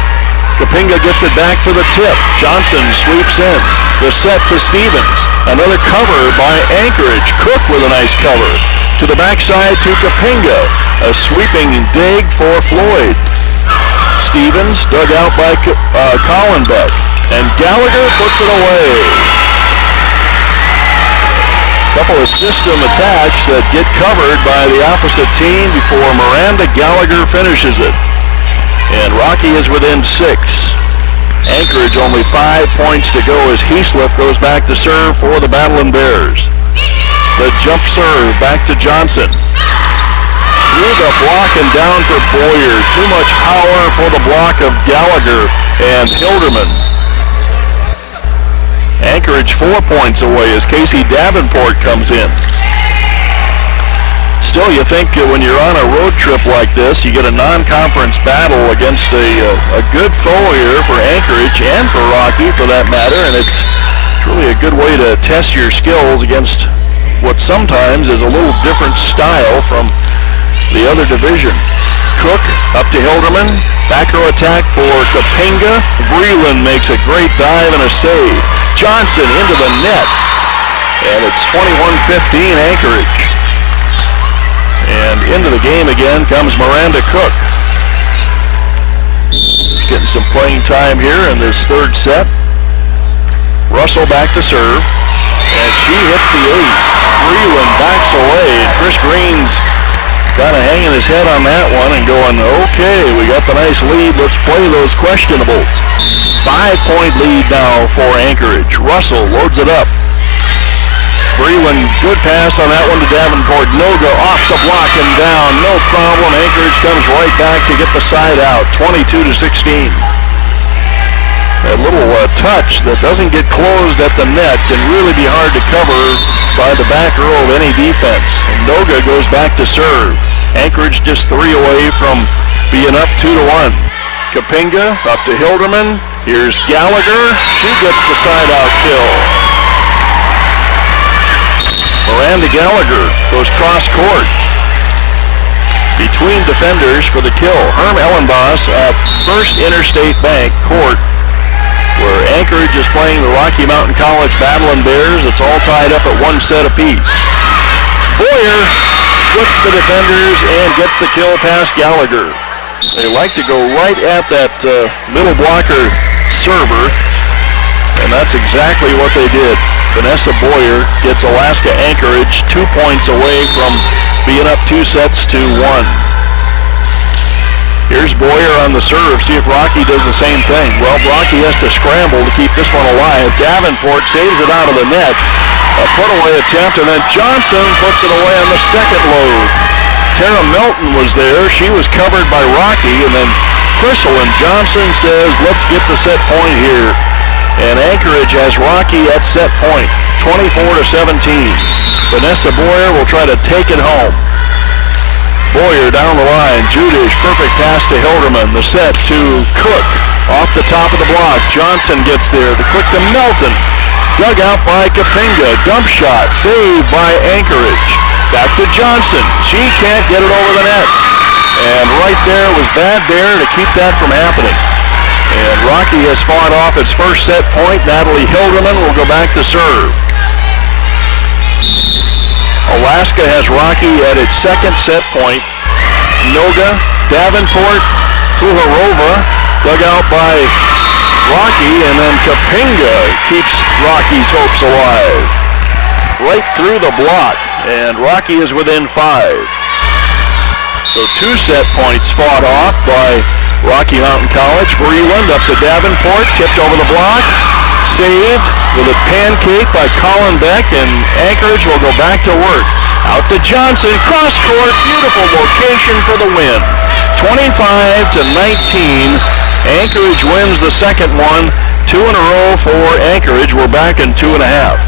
Kapinga gets it back for the tip. Johnson sweeps in. The set to Stevens. Another cover by Anchorage. Cook with a nice cover. To the backside to Kapinga. A sweeping dig for Floyd. Stevens dug out by Collenbeck. And Gallagher puts it away. Couple of system attacks that get covered by the opposite team before Miranda Gallagher finishes it. And Rocky is within 6. Anchorage only 5 points to go as Heaslip goes back to serve for the Battlin Bears. The jump serve back to Johnson. Through the block and down for Boyer. Too much power for the block of Gallagher and Hilderman. Anchorage 4 points away as Casey Davenport comes in. Still, you think when you're on a road trip like this, you get a non-conference battle against a good foe here for Anchorage and for Rocky for that matter, and it's really a good way to test your skills against what sometimes is a little different style from the other division. Cook up to Hilderman. Back row attack for Kapinga. Vreeland makes a great dive and a save. Johnson into the net. And it's 21-15 Anchorage. And into the game again comes Miranda Cook. She's getting some playing time here in this third set. Russell back to serve. And she hits the ace. Vreeland backs away. Chris Green's kind of hanging his head on that one and going, okay, we got the nice lead. Let's play those questionables. 5-point lead now for Anchorage. Russell loads it up. Vreeland, good pass on that one to Davenport. Noga off the block and down. No problem. Anchorage comes right back to get the side out. 22-16. That little touch that doesn't get closed at the net can really be hard to cover by the back row of any defense. And Noga goes back to serve. Anchorage just 3 away from being up 2-1. Kapinga up to Hilderman. Here's Gallagher. She gets the side-out kill. Miranda Gallagher goes cross-court. Between defenders for the kill. Herm Ellenboss at First Interstate Bank Court, where Anchorage is playing the Rocky Mountain College Battlin Bears. It's all tied up at 1 set apiece. Boyer splits the defenders and gets the kill past Gallagher. They like to go right at that middle blocker server, and that's exactly what they did. Vanessa Boyer gets Alaska Anchorage 2 points away from being up 2 sets to 1. Here's Boyer on the serve. See if Rocky does the same thing. Well, Rocky has to scramble to keep this one alive. Davenport saves it out of the net. A put-away attempt, and then Johnson puts it away on the second load. Tara Melton was there. She was covered by Rocky, and then Crystal and Johnson says, let's get the set point here. And Anchorage has Rocky at set point, 24-17. Vanessa Boyer will try to take it home. Boyer down the line. Judish, perfect pass to Hilderman. The set to Cook off the top of the block. Johnson gets there. The quick to Melton. Dug out by Kapinga. Dump shot. Saved by Anchorage. Back to Johnson. She can't get it over the net. And right there was bad there to keep that from happening. And Rocky has fought off its first set point. Natalie Hilderman will go back to serve. Alaska has Rocky at its second set point. Noga, Davenport, Puharova, dug out by Rocky, and then Kapinga keeps Rocky's hopes alive. Right through the block, and Rocky is within 5. So 2 set points fought off by Rocky Mountain College. Breland up to Davenport, tipped over the block, saved with a pancake by Colin Beck, and Anchorage will go back to work. Out to Johnson, cross court, beautiful location for the win. 25-19, Anchorage wins the second one. 2 in a row for Anchorage. We're back in 2.5.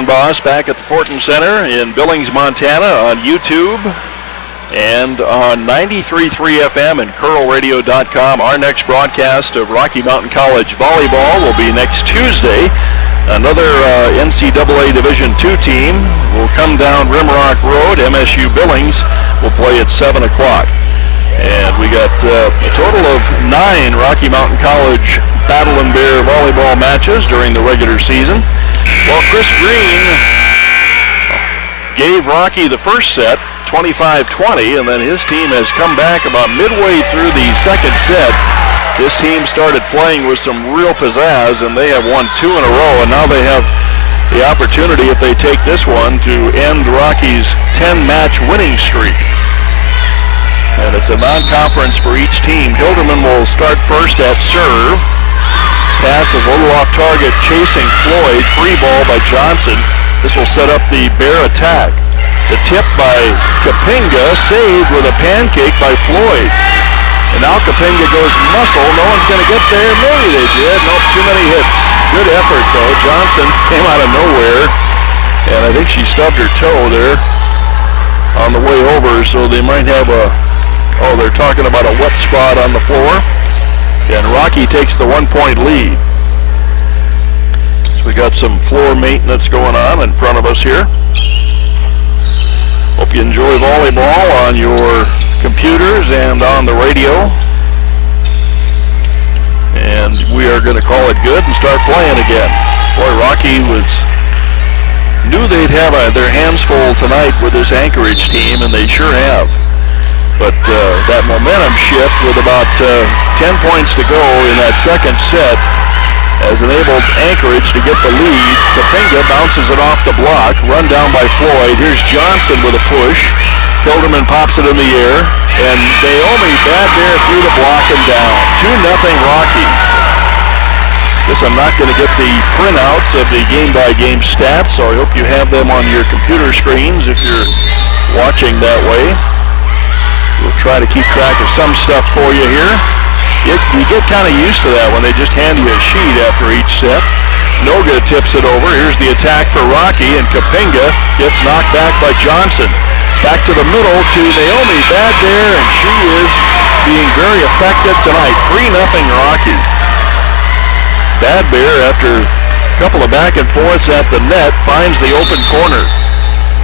Boss back at the Fortin Center in Billings, Montana on YouTube and on 93.3 FM and curlradio.com. Our next broadcast of Rocky Mountain College Volleyball will be next Tuesday. Another NCAA Division II team will come down Rimrock Road. MSU Billings will play at 7 o'clock. And we got a total of 9 Rocky Mountain College Battlin Bear volleyball matches during the regular season. Well, Chris Green gave Rocky the first set, 25-20, and then his team has come back about midway through the second set. This team started playing with some real pizzazz, and they have won 2 in a row, and now they have the opportunity, if they take this one, to end Rocky's 10-match winning streak. And it's a non-conference for each team. Hilderman will start first at serve. Pass is a little off target, chasing Floyd. Free ball by Johnson. This will set up the Bear attack. The tip by Kapinga, saved with a pancake by Floyd. And now Kapinga goes muscle. No one's going to get there. Maybe they did. Nope, too many hits. Good effort, though. Johnson came out of nowhere. And I think she stubbed her toe there on the way over. So they might have a, they're talking about a wet spot on the floor. And Rocky takes the 1-point lead. So we got some floor maintenance going on in front of us here. Hope you enjoy volleyball on your computers and on the radio. And we are going to call it good and start playing again. Boy, Rocky knew they'd have their hands full tonight with this Anchorage team, and they sure have. But that momentum shift with about 10 points to go in that second set has enabled Anchorage to get the lead. Kapinga bounces it off the block, run down by Floyd. Here's Johnson with a push. Hilderman pops it in the air, and Naomi bad there through the block and down. 2-0 Rocky. Guess I'm not going to get the printouts of the game-by-game stats, so I hope you have them on your computer screens if you're watching that way. We'll try to keep track of some stuff for you here. You get kind of used to that when they just hand you a sheet after each set. Noga tips it over. Here's the attack for Rocky, and Kapinga gets knocked back by Johnson. Back to the middle to Naomi. Bad there, and she is being very effective tonight. 3-0 Rocky. Bad Bear, after a couple of back and forths at the net, finds the open corner.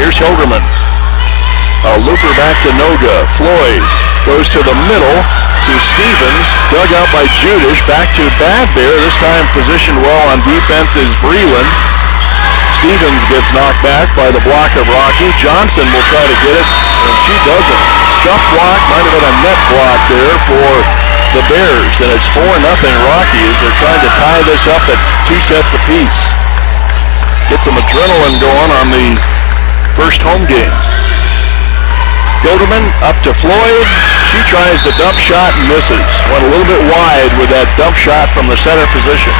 Here's Hilderman. A looper back to Noga. Floyd goes to the middle to Stevens. Dug out by Judish. Back to Bad Bear. This time positioned well on defense is Breland. Stevens gets knocked back by the block of Rocky. Johnson will try to get it, and she doesn't. Scuff block, might have been a net block there for the Bears, and it's 4-0 Rocky as they're trying to tie this up at 2 sets apiece. Get some adrenaline going on the first home game. Hilderman up to Floyd. She tries the dump shot and misses. Went a little bit wide with that dump shot from the center position.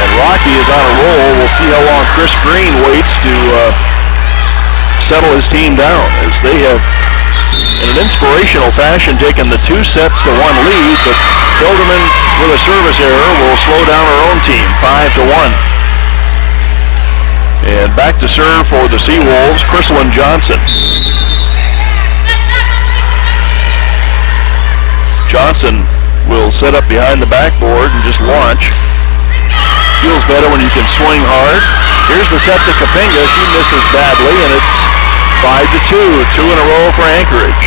And Rocky is on a roll. We'll see how long Chris Green waits to settle his team down, as they have, in an inspirational fashion, taken the 2 sets to 1 lead, but Hilderman, with a service error, will slow down her own team, 5-1. And back to serve for the Seawolves, Chrislyn Johnson. Johnson will set up behind the backboard and just launch. Feels better when you can swing hard. Here's the set to Kapinga. She misses badly, and it's 5-2. 2 in a row for Anchorage.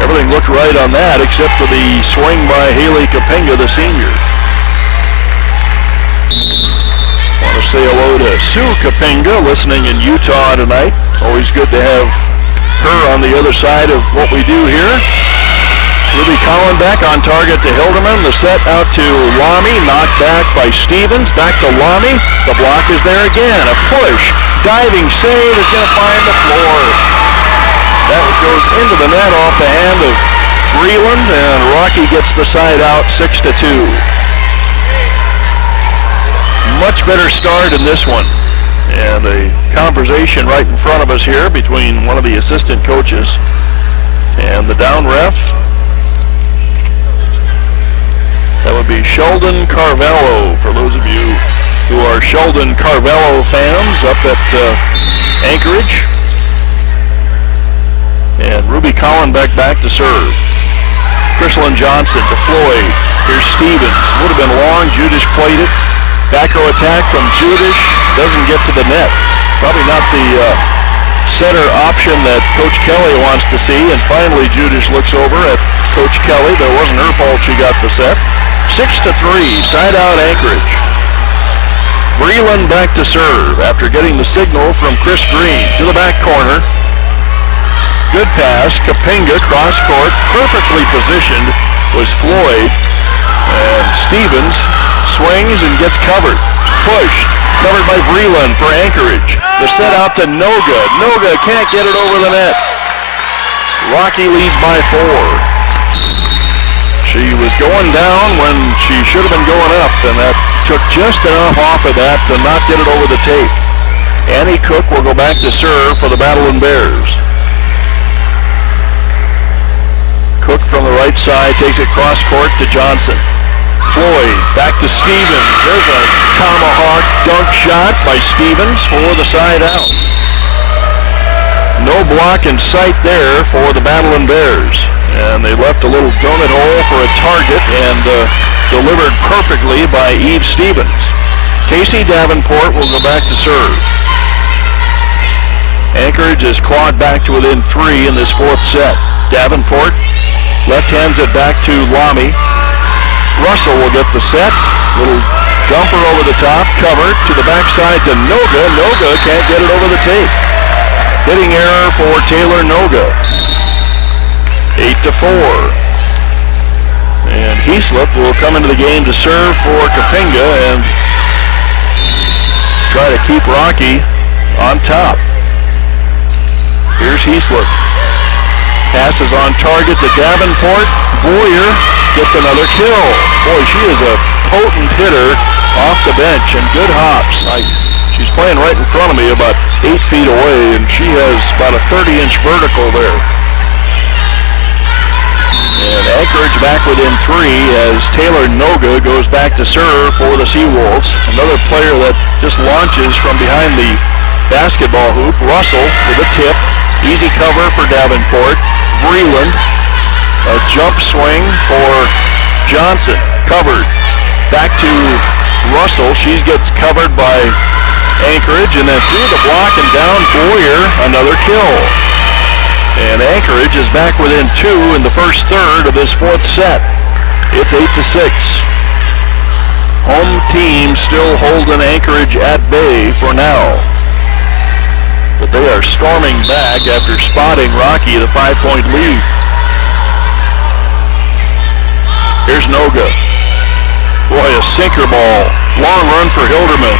Everything looked right on that except for the swing by Haley Kapinga, the senior. Want to say hello to Sue Kapinga, listening in Utah tonight. Always good to have her on the other side of what we do here. Ruby Collin back on target to Hilderman. The set out to Lamy, knocked back by Stevens. Back to Lamy. The block is there again. A push. Diving save is going to find the floor. That goes into the net off the hand of Breland, and Rocky gets the side out 6-2. Much better start in this one. And a conversation right in front of us here between one of the assistant coaches and the down ref. That would be Sheldon Carvalho, for those of you who are Sheldon Carvalho fans up at Anchorage. And Ruby Collin back to serve. Chrislyn Johnson to Floyd. Here's Stevens. Would have been long. Judish played it. Back row attack from Judish. Doesn't get to the net. Probably not the center option that Coach Kelly wants to see. And finally Judish looks over at Coach Kelly. That wasn't her fault she got the set. 6-3, side out Anchorage. Breland back to serve after getting the signal from Chris Green to the back corner. Good pass, Kapinga cross court, perfectly positioned was Floyd. And Stevens swings and gets covered. Pushed, covered by Breland for Anchorage. The set out to Noga. Noga can't get it over the net. Rocky leads by 4. She was going down when she should have been going up, and that took just enough off of that to not get it over the tape. Annie Cook will go back to serve for the Battlin Bears. Cook from the right side takes it cross court to Johnson. Floyd back to Stevens. There's a tomahawk dunk shot by Stevens for the side out. No block in sight there for the Battlin Bears. And they left a little donut hole for a target and delivered perfectly by Eve Stevens. Casey Davenport will go back to serve. Anchorage is clawed back to within 3 in this fourth set. Davenport left hands it back to Lamy. Russell will get the set. Little dumper over the top, covered to the backside to Noga. Noga can't get it over the tape. Hitting error for Taylor Noga. 8-4. And Heaslip will come into the game to serve for Kapinga and try to keep Rocky on top. Here's Heaslip. Passes on target to Davenport. Boyer gets another kill. Boy, she is a potent hitter off the bench and good hops. She's playing right in front of me about 8 feet away, and she has about a 30-inch vertical there. And Anchorage back within 3 as Taylor Noga goes back to serve for the Seawolves. Another player that just launches from behind the basketball hoop. Russell with a tip. Easy cover for Davenport. Vreeland, a jump swing for Johnson. Covered. Back to Russell. She gets covered by Anchorage, and then through the block and down Boyer. Another kill. And Anchorage is back within 2 in the first third of this fourth set. It's 8-6. Home team still holding Anchorage at bay for now. But they are storming back after spotting Rocky the 5-point lead. Here's Noga. Boy, a sinker ball. Long run for Hilderman.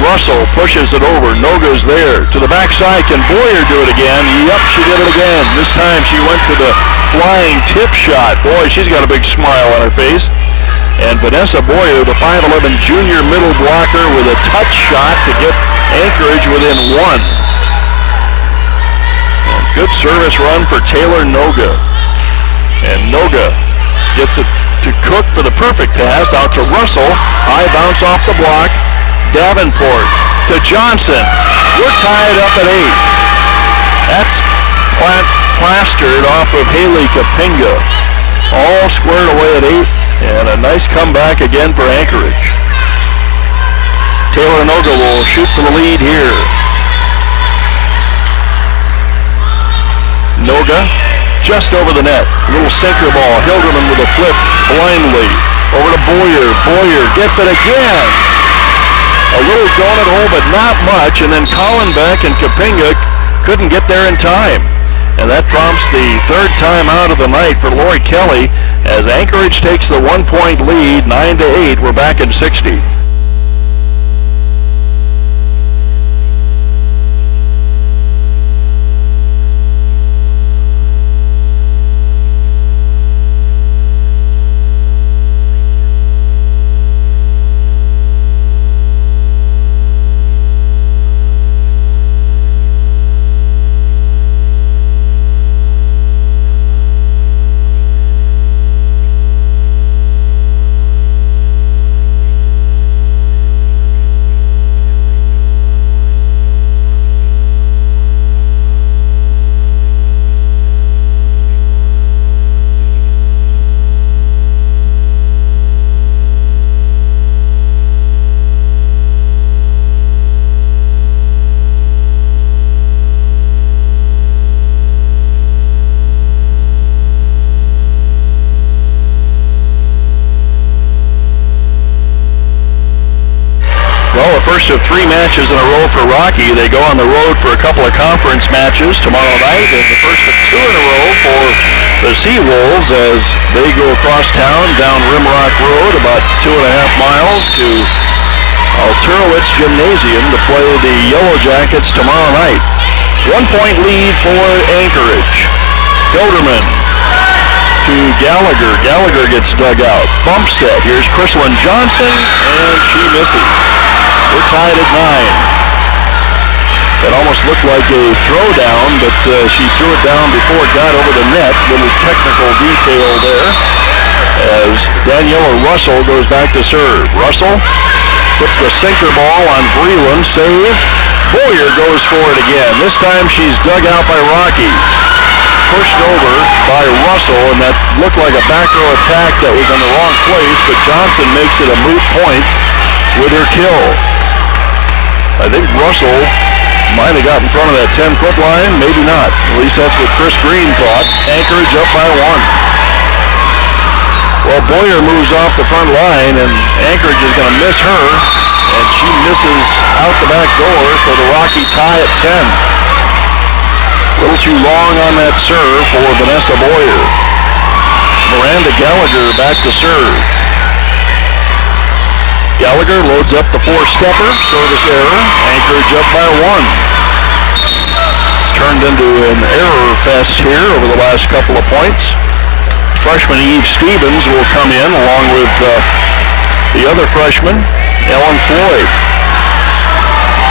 Russell pushes it over. Noga's there. To the backside. Can Boyer do it again? Yep, she did it again. This time she went to the flying tip shot. Boy, she's got a big smile on her face. And Vanessa Boyer, the 5'11 junior middle blocker, with a touch shot to get Anchorage within 1. Good service run for Taylor Noga. And Noga gets it to Cook for the perfect pass. Out to Russell. High bounce off the block. Davenport to Johnson. We're tied up at 8. That's plastered off of Haley Kapinga. All squared away at 8. And a nice comeback again for Anchorage. Taylor Noga will shoot for the lead here. Noga just over the net. A little sinker ball. Hilderman with a flip blindly. Over to Boyer. Boyer gets it again. A little donut hole, but not much. And then Collenbeck and Kapinga couldn't get there in time. And that prompts the third time out of the night for Lori Kelly as Anchorage takes the 1-point lead, 9-8. We're back in 60. First of 3 matches in a row for Rocky. They go on the road for a couple of conference matches tomorrow night, and the first of 2 in a row for the Seawolves as they go across town down Rimrock Road about 2.5 miles to Alterowitz Gymnasium to play the Yellow Jackets tomorrow night. 1-point lead for Anchorage. Hilderman to Gallagher. Gallagher gets dug out. Bump set. Here's Chrislyn Johnson, and she misses. We're tied at 9. It almost looked like a throwdown, but she threw it down before it got over the net. Little technical detail there as Daniela Russell goes back to serve. Russell puts the sinker ball on Breland, saved. Boyer goes for it again. This time she's dug out by Rocky. Pushed over by Russell, and that looked like a back row attack that was in the wrong place, but Johnson makes it a moot point with her kill. I think Russell might have got in front of that 10-foot line, maybe not. At least that's what Chris Green thought. Anchorage up by 1. Well, Boyer moves off the front line, and Anchorage is going to miss her, and she misses out the back door for the Rocky tie at 10. A little too long on that serve for Vanessa Boyer. Miranda Gallagher back to serve. Gallagher loads up the four-stepper, service error. Anchorage up by 1. It's turned into an error fest here over the last couple of points. Freshman Eve Stevens will come in along with the other freshman, Ellen Floyd,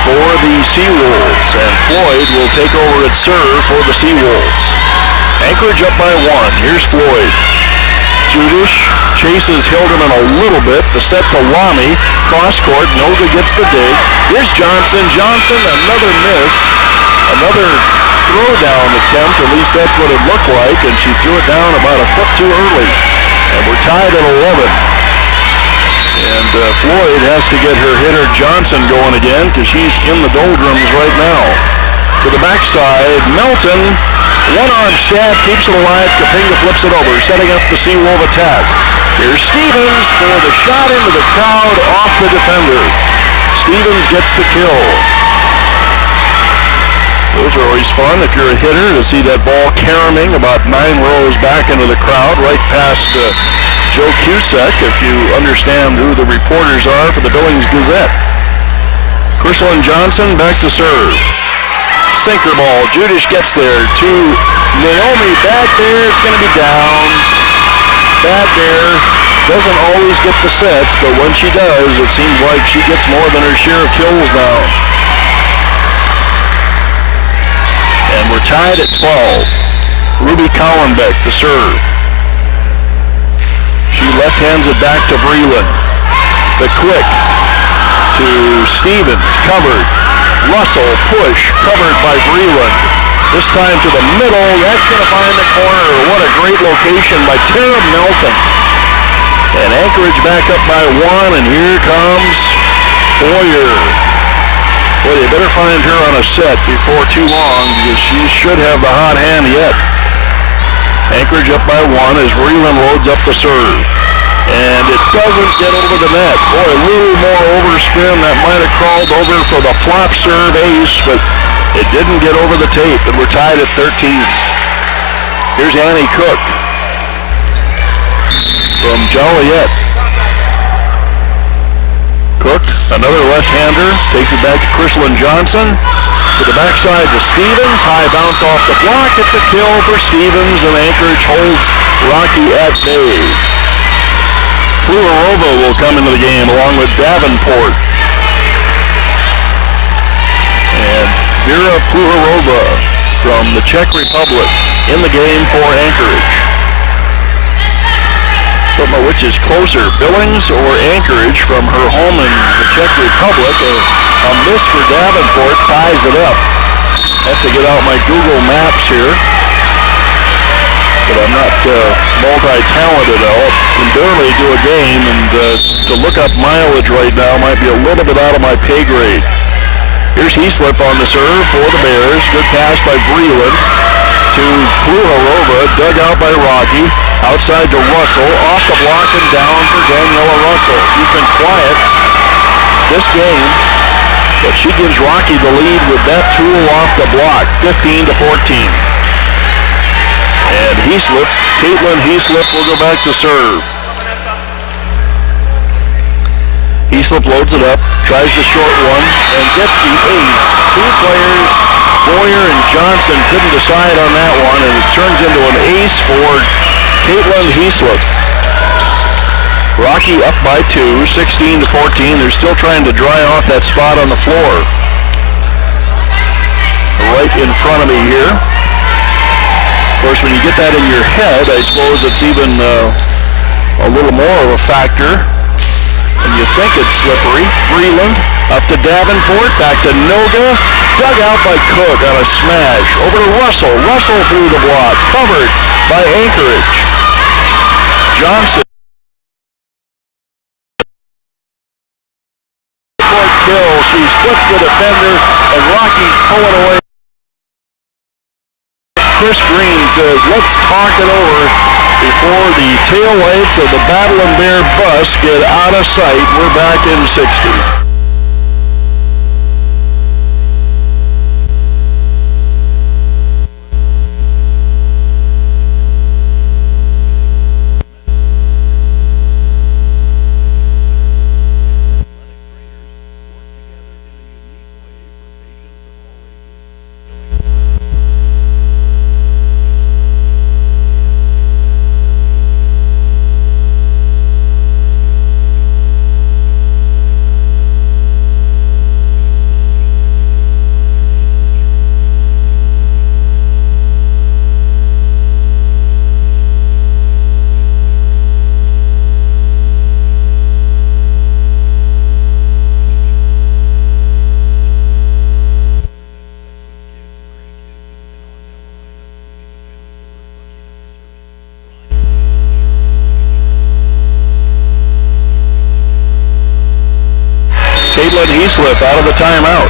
for the Seawolves. And Floyd will take over at serve for the Seawolves. Anchorage up by 1. Here's Floyd. Judish chases Hilderman a little bit. The set to Lamy. Cross court. Noga gets the dig. Here's Johnson. Johnson, another miss. Another throwdown attempt. At least that's what it looked like. And she threw it down about a foot too early. And we're tied at 11. And Floyd has to get her hitter Johnson going again because she's in the doldrums right now. To the backside, Melton. One-arm stab keeps it alive. Kapinga flips it over, setting up the Seawolf attack. Here's Stevens for the shot into the crowd off the defender. Stevens gets the kill. Those are always fun if you're a hitter to see that ball caroming about 9 rows back into the crowd, right past Joe Cusack, if you understand who the reporters are for the Billings Gazette. Crystalyn Johnson back to serve. Sinker ball. Judish gets there to Naomi. Back there. It's going to be down. Back there. Doesn't always get the sets, but when she does, it seems like she gets more than her share of kills now. And we're tied at 12. Ruby Collenbeck to serve. She left-hands it back to Breland. The quick to Stevens. Covered. Russell push, covered by Breland. This time to the middle. That's going to find the corner. What a great location by Tara Melton. And Anchorage back up by 1, and here comes Boyer. Boy, you better find her on a set before too long because she should have the hot hand yet. Anchorage up by 1 as Breland loads up the serve. And it doesn't get over the net. Boy, a little more overspin. That might have crawled over for the flop serve ace, but it didn't get over the tape, and we're tied at 13. Here's Annie Cook from Joliet. Cook, another left-hander, takes it back to Crystalyn Johnson. To the backside to Stevens. High bounce off the block. It's a kill for Stevens, and Anchorage holds Rocky at bay. Pluharova will come into the game along with Davenport. And Vera Pluharova from the Czech Republic in the game for Anchorage. Don't know which is closer, Billings or Anchorage from her home in the Czech Republic. A miss for Davenport ties it up. Have to get out my Google Maps here. But I'm not multi-talented. I can barely do a game, and to look up mileage right now might be a little bit out of my pay grade. Here's Heaslip on the serve for the Bears. Good pass by Breland to Pluharova, dug out by Rocky. Outside to Russell, off the block and down for Daniela Russell. She's been quiet this game, but she gives Rocky the lead with that tool off the block, 15-14. And Heaslip, Caitlin Heaslip will go back to serve. Heaslip loads it up, tries the short one, and gets the ace. Two players, Boyer and Johnson, couldn't decide on that one, and it turns into an ace for Caitlin Heaslip. Rocky up by 2, 16-14. They're still trying to dry off that spot on the floor. right in front of me here. Of course, when you get that in your head, I suppose it's even a little more of a factor. And you think it's slippery. Breland up to Davenport, back to Noga. Dug out by Cook on a smash. Over to Russell. Russell through the block. Covered by Anchorage. Johnson. Kill. She splits the defender, and Rocky's pulling away. Chris Green says, let's talk it over before the taillights of the Battlin Bear bus get out of sight. We're back in 60. Slip out of the timeout.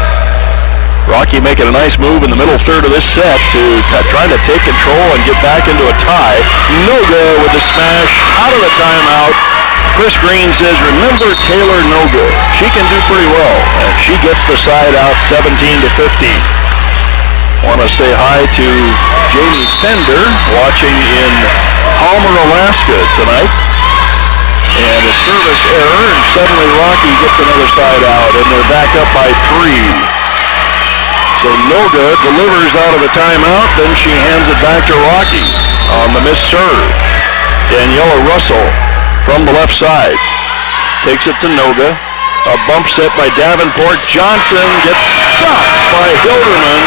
Rocky making a nice move in the middle third of this set to trying to take control and get back into a tie. Noga with the smash out of the timeout. Chris Green says, remember Taylor Noga. She can do pretty well. And she gets the side out 17-15. Want to say hi to Jamie Fender watching in Palmer, Alaska tonight. And a service error, and suddenly Rocky gets another side out, and they're back up by 3. So Noga delivers out of the timeout, then she hands it back to Rocky on the missed serve. Daniela Russell from the left side takes it to Noga. A bump set by Davenport. Johnson gets stopped by Hilderman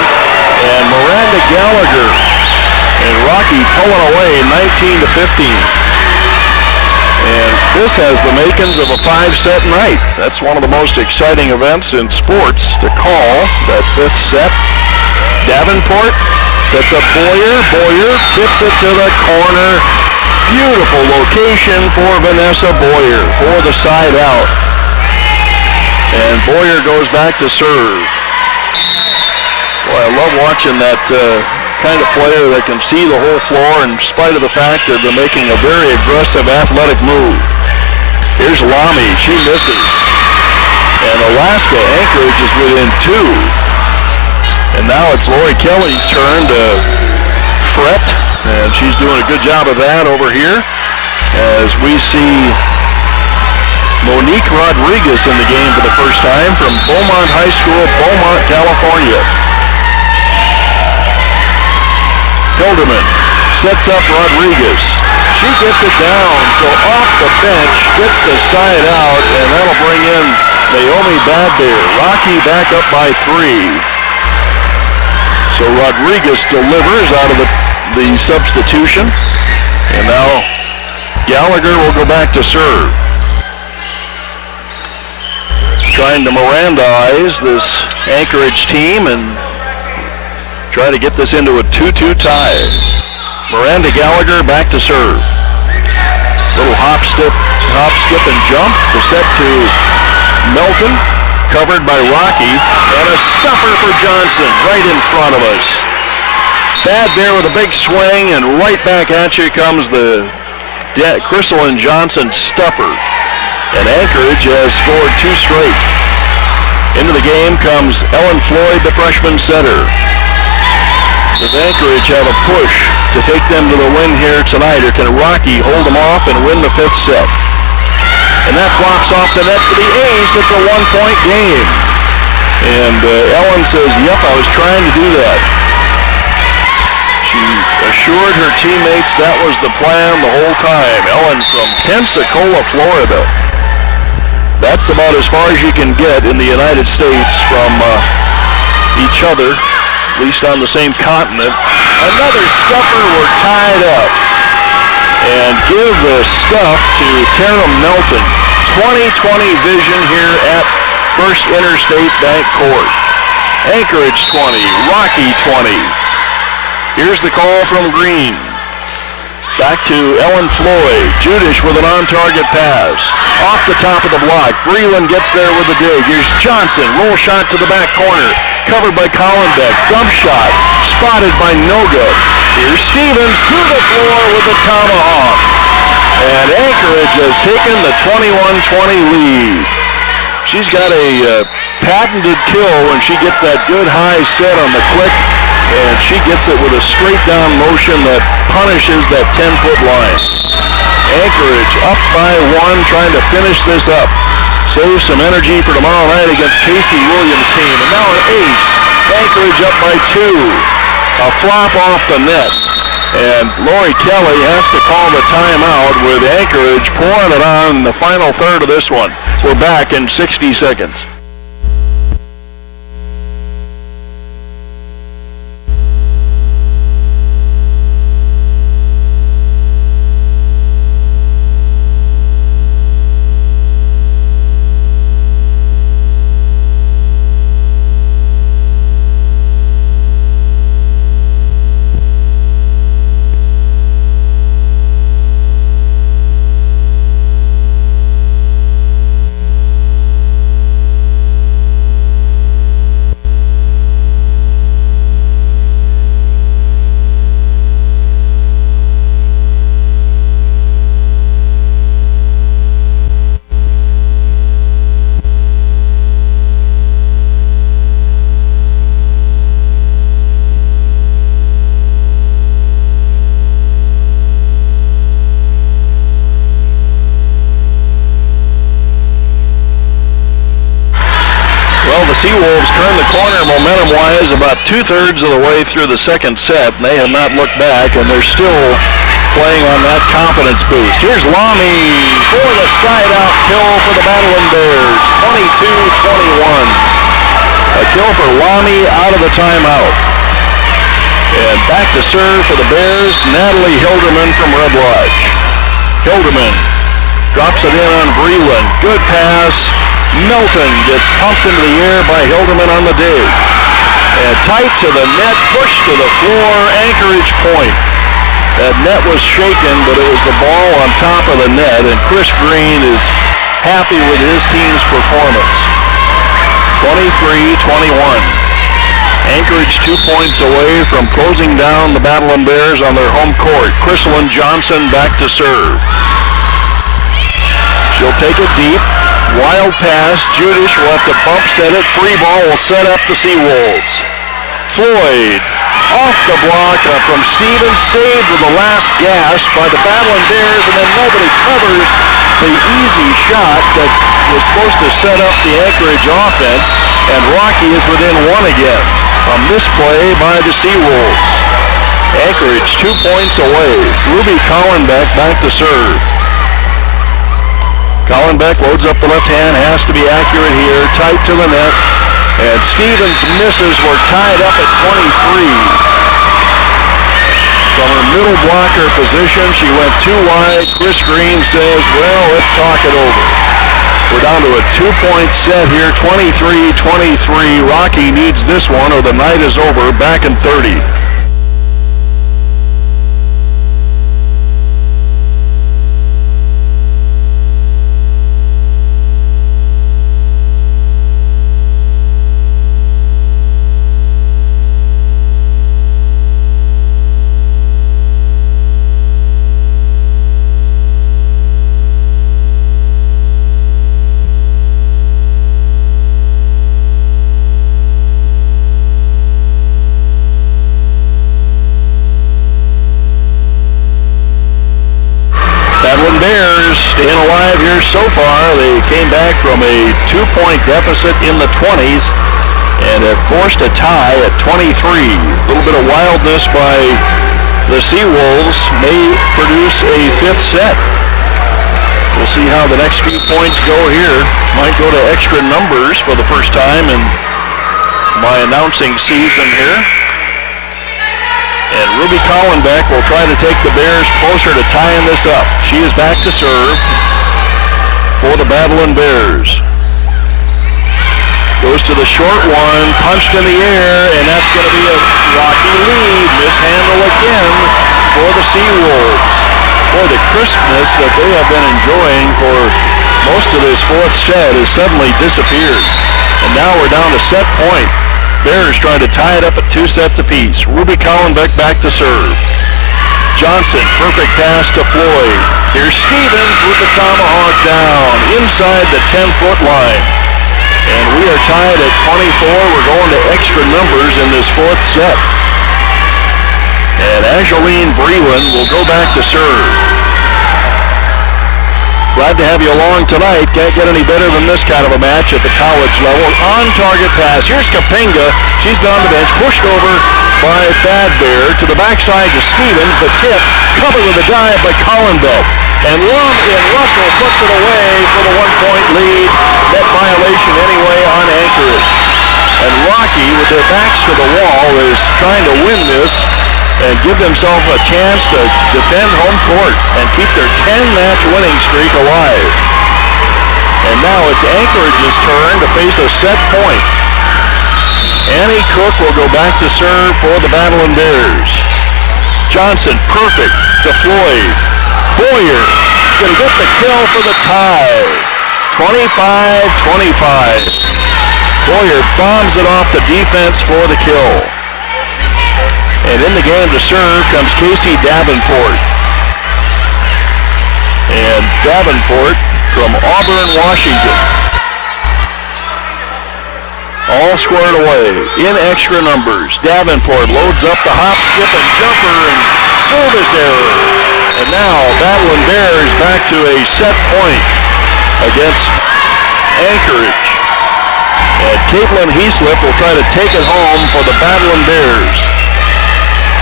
and Miranda Gallagher. And Rocky pulling away 19-15. And this has the makings of a 5-set night. That's one of the most exciting events in sports to call, that 5th set. Davenport sets up Boyer. Boyer tips it to the corner. Beautiful location for Vanessa Boyer for the side out. And Boyer goes back to serve. Boy, I love watching that kind of player that can see the whole floor in spite of the fact that they're making a very aggressive athletic move. Here's Lamy, she misses. And Alaska, Anchorage is within 2. And now it's Lori Kelly's turn to fret, and she's doing a good job of that over here as we see Monique Rodriguez in the game for the first time from Beaumont High School, Beaumont, California. Hilderman sets up Rodriguez. She gets it down, so off the bench, gets the side out, and that'll bring in Naomi Badbear. Rocky back up by 3. So Rodriguez delivers out of the substitution, and now Gallagher will go back to serve. Trying to Mirandize this Anchorage team and try to get this into a 2-2 tie. Miranda Gallagher back to serve. Little hop, skip, and jump. The set to Melton, covered by Rocky, and a stuffer for Johnson right in front of us. Badbear with a big swing, and right back at you comes the Crystal and Johnson stuffer. And Anchorage has scored 2 straight. Into the game comes Ellen Floyd, the freshman setter. Does Anchorage have a push to take them to the win here tonight, or can Rocky hold them off and win the 5th set? And that flops off the net for the ace. It's a 1-point game. And Ellen says, yep, I was trying to do that. She assured her teammates that was the plan the whole time. Ellen from Pensacola, Florida. That's about as far as you can get in the United States from each other. at least on the same continent. Another stuffer, we're tied up. And give the stuff to Tara Melton. 20/20 vision here at First Interstate Bank Court. Anchorage 20, Rocky 20. Here's the call from Green. Back to Ellen Floyd. Judish with an on-target pass. Off the top of the block. Freeland gets there with the dig. Here's Johnson. Roll shot to the back corner. Covered by Collenbeck. Dump shot. Spotted by Noga. Here's Stevens to the floor with the tomahawk. And Anchorage has taken the 21-20 lead. She's got a patented kill when she gets that good high set on the click. And she gets it with a straight down motion that punishes that 10-foot line. Anchorage up by 1, trying to finish this up. Save some energy for tomorrow night against Casey Williams' team. And now an ace. Anchorage up by 2. A flop off the net. And Lori Kelly has to call the timeout with Anchorage pouring it on in the final third of this one. We're back in 60 seconds. Seawolves turn the corner momentum-wise about 2/3 of the way through the second set. And they have not looked back, and they're still playing on that confidence boost. Here's Lamy for the side-out kill for the Battlin Bears, 22-21. A kill for Lamy out of the timeout. And back to serve for the Bears, Natalie Hilderman from Red Lodge. Hilderman drops it in on Vreeland. Good pass. Melton gets pumped into the air by Hilderman on the dig. And tight to the net, pushed to the floor, Anchorage point. That net was shaken, but it was the ball on top of the net, and Chris Green is happy with his team's performance. 23-21. Anchorage 2 points away from closing down the Battlin Bears on their home court. Chrislyn Johnson back to serve. She'll take it deep. Wild pass. Judish will have to bump set it. Free ball will set up the Seawolves. Floyd off the block from Stevens. Saved with the last gasp by the Battlin Bears, and then nobody covers the easy shot that was supposed to set up the Anchorage offense, and Rocky is within 1 again. A misplay by the Seawolves. Anchorage 2 points away. Ruby Collenbeck back to serve. Collenbeck loads up the left hand, has to be accurate here, tight to the net, and Stevens misses. We're tied up at 23. From her middle blocker position, she went too wide. Chris Green says, well, let's talk it over. We're down to a 2-point set here, 23-23. Rocky needs this one or the night is over, back in 30. Staying alive here so far. They came back from a 2-point deficit in the 20s and have forced a tie at 23. A little bit of wildness by the Seawolves may produce a 5th set. We'll see how the next few points go here. Might go to extra numbers for the first time in my announcing season here. Ruby Collenbeck will try to take the Bears closer to tying this up. She is back to serve for the Battlin Bears. Goes to the short one, punched in the air, and that's going to be a rocky lead. Mishandle again for the Seawolves. Boy, the crispness that they have been enjoying for most of this fourth set has suddenly disappeared. And now we're down to set point. Bears trying to tie it up at 2 sets apiece. Ruby Collenbeck back to serve. Johnson, perfect pass to Floyd. Here's Stevens with the tomahawk down inside the 10-foot line. And we are tied at 24. We're going to extra numbers in this fourth set. And Angeline Breland will go back to serve. Glad to have you along tonight. Can't get any better than this kind of a match at the college level. On-target pass. Here's Kapinga. She's gone to the bench. Pushed over by Thad Bear. To the backside to Stevens. The tip. Covered with a dive by Collenbeck. And Russell puts it away for the 1-point lead. Net violation anyway on Anchorage. And Rocky, with their backs to the wall, is trying to win this and give themselves a chance to defend home court and keep their 10-match winning streak alive. And now it's Anchorage's turn to face a set point. Annie Cook will go back to serve for the Battlin Bears. Johnson, perfect to Floyd. Boyer going to get the kill for the tie. 25-25. Boyer bombs it off the defense for the kill. And in the game to serve comes Casey Davenport. And Davenport from Auburn, Washington. All squared away in extra numbers. Davenport loads up the hop, skip, and jumper, and service error. And now Battlin Bears back to a set point against Anchorage. And Caitlin Heaslip will try to take it home for the Battlin Bears.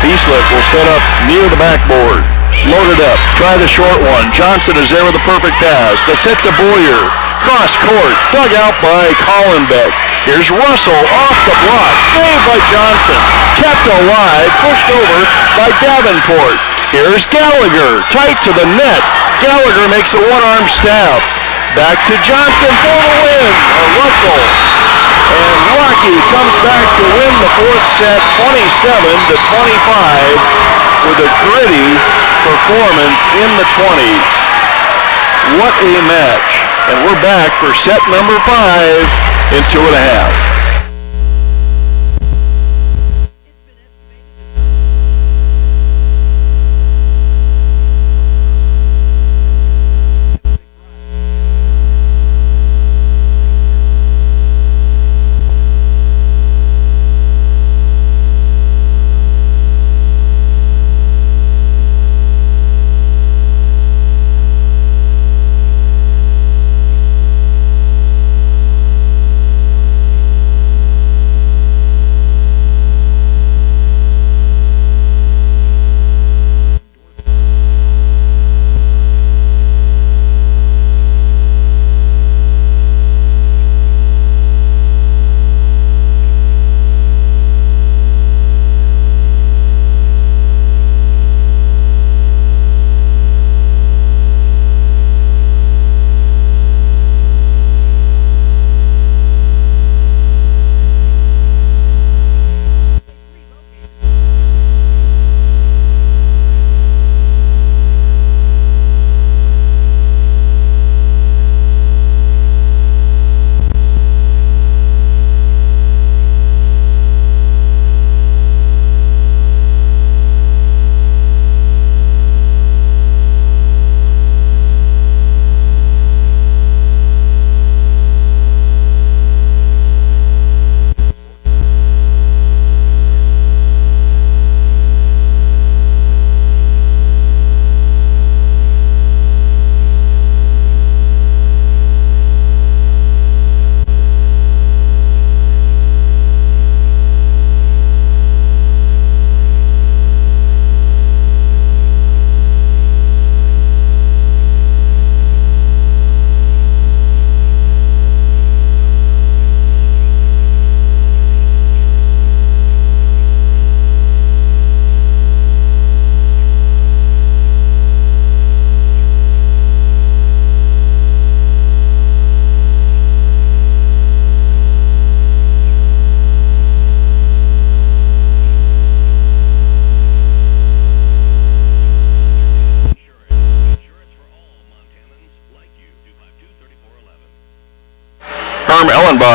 Heaslip will set up near the backboard. Loaded up. Try the short one. Johnson is there with a perfect pass. The set to Boyer. Cross court. Dug out by Collenbeck. Here's Russell off the block. Saved by Johnson. Kept alive. Pushed over by Davenport. Here's Gallagher. Tight to the net. Gallagher makes a one-arm stab. Back to Johnson for the win. Russell. And Rocky comes back to win the fourth set 27-25 with a gritty performance in the 20s. What a match. And we're back for set number 5 in 2.5.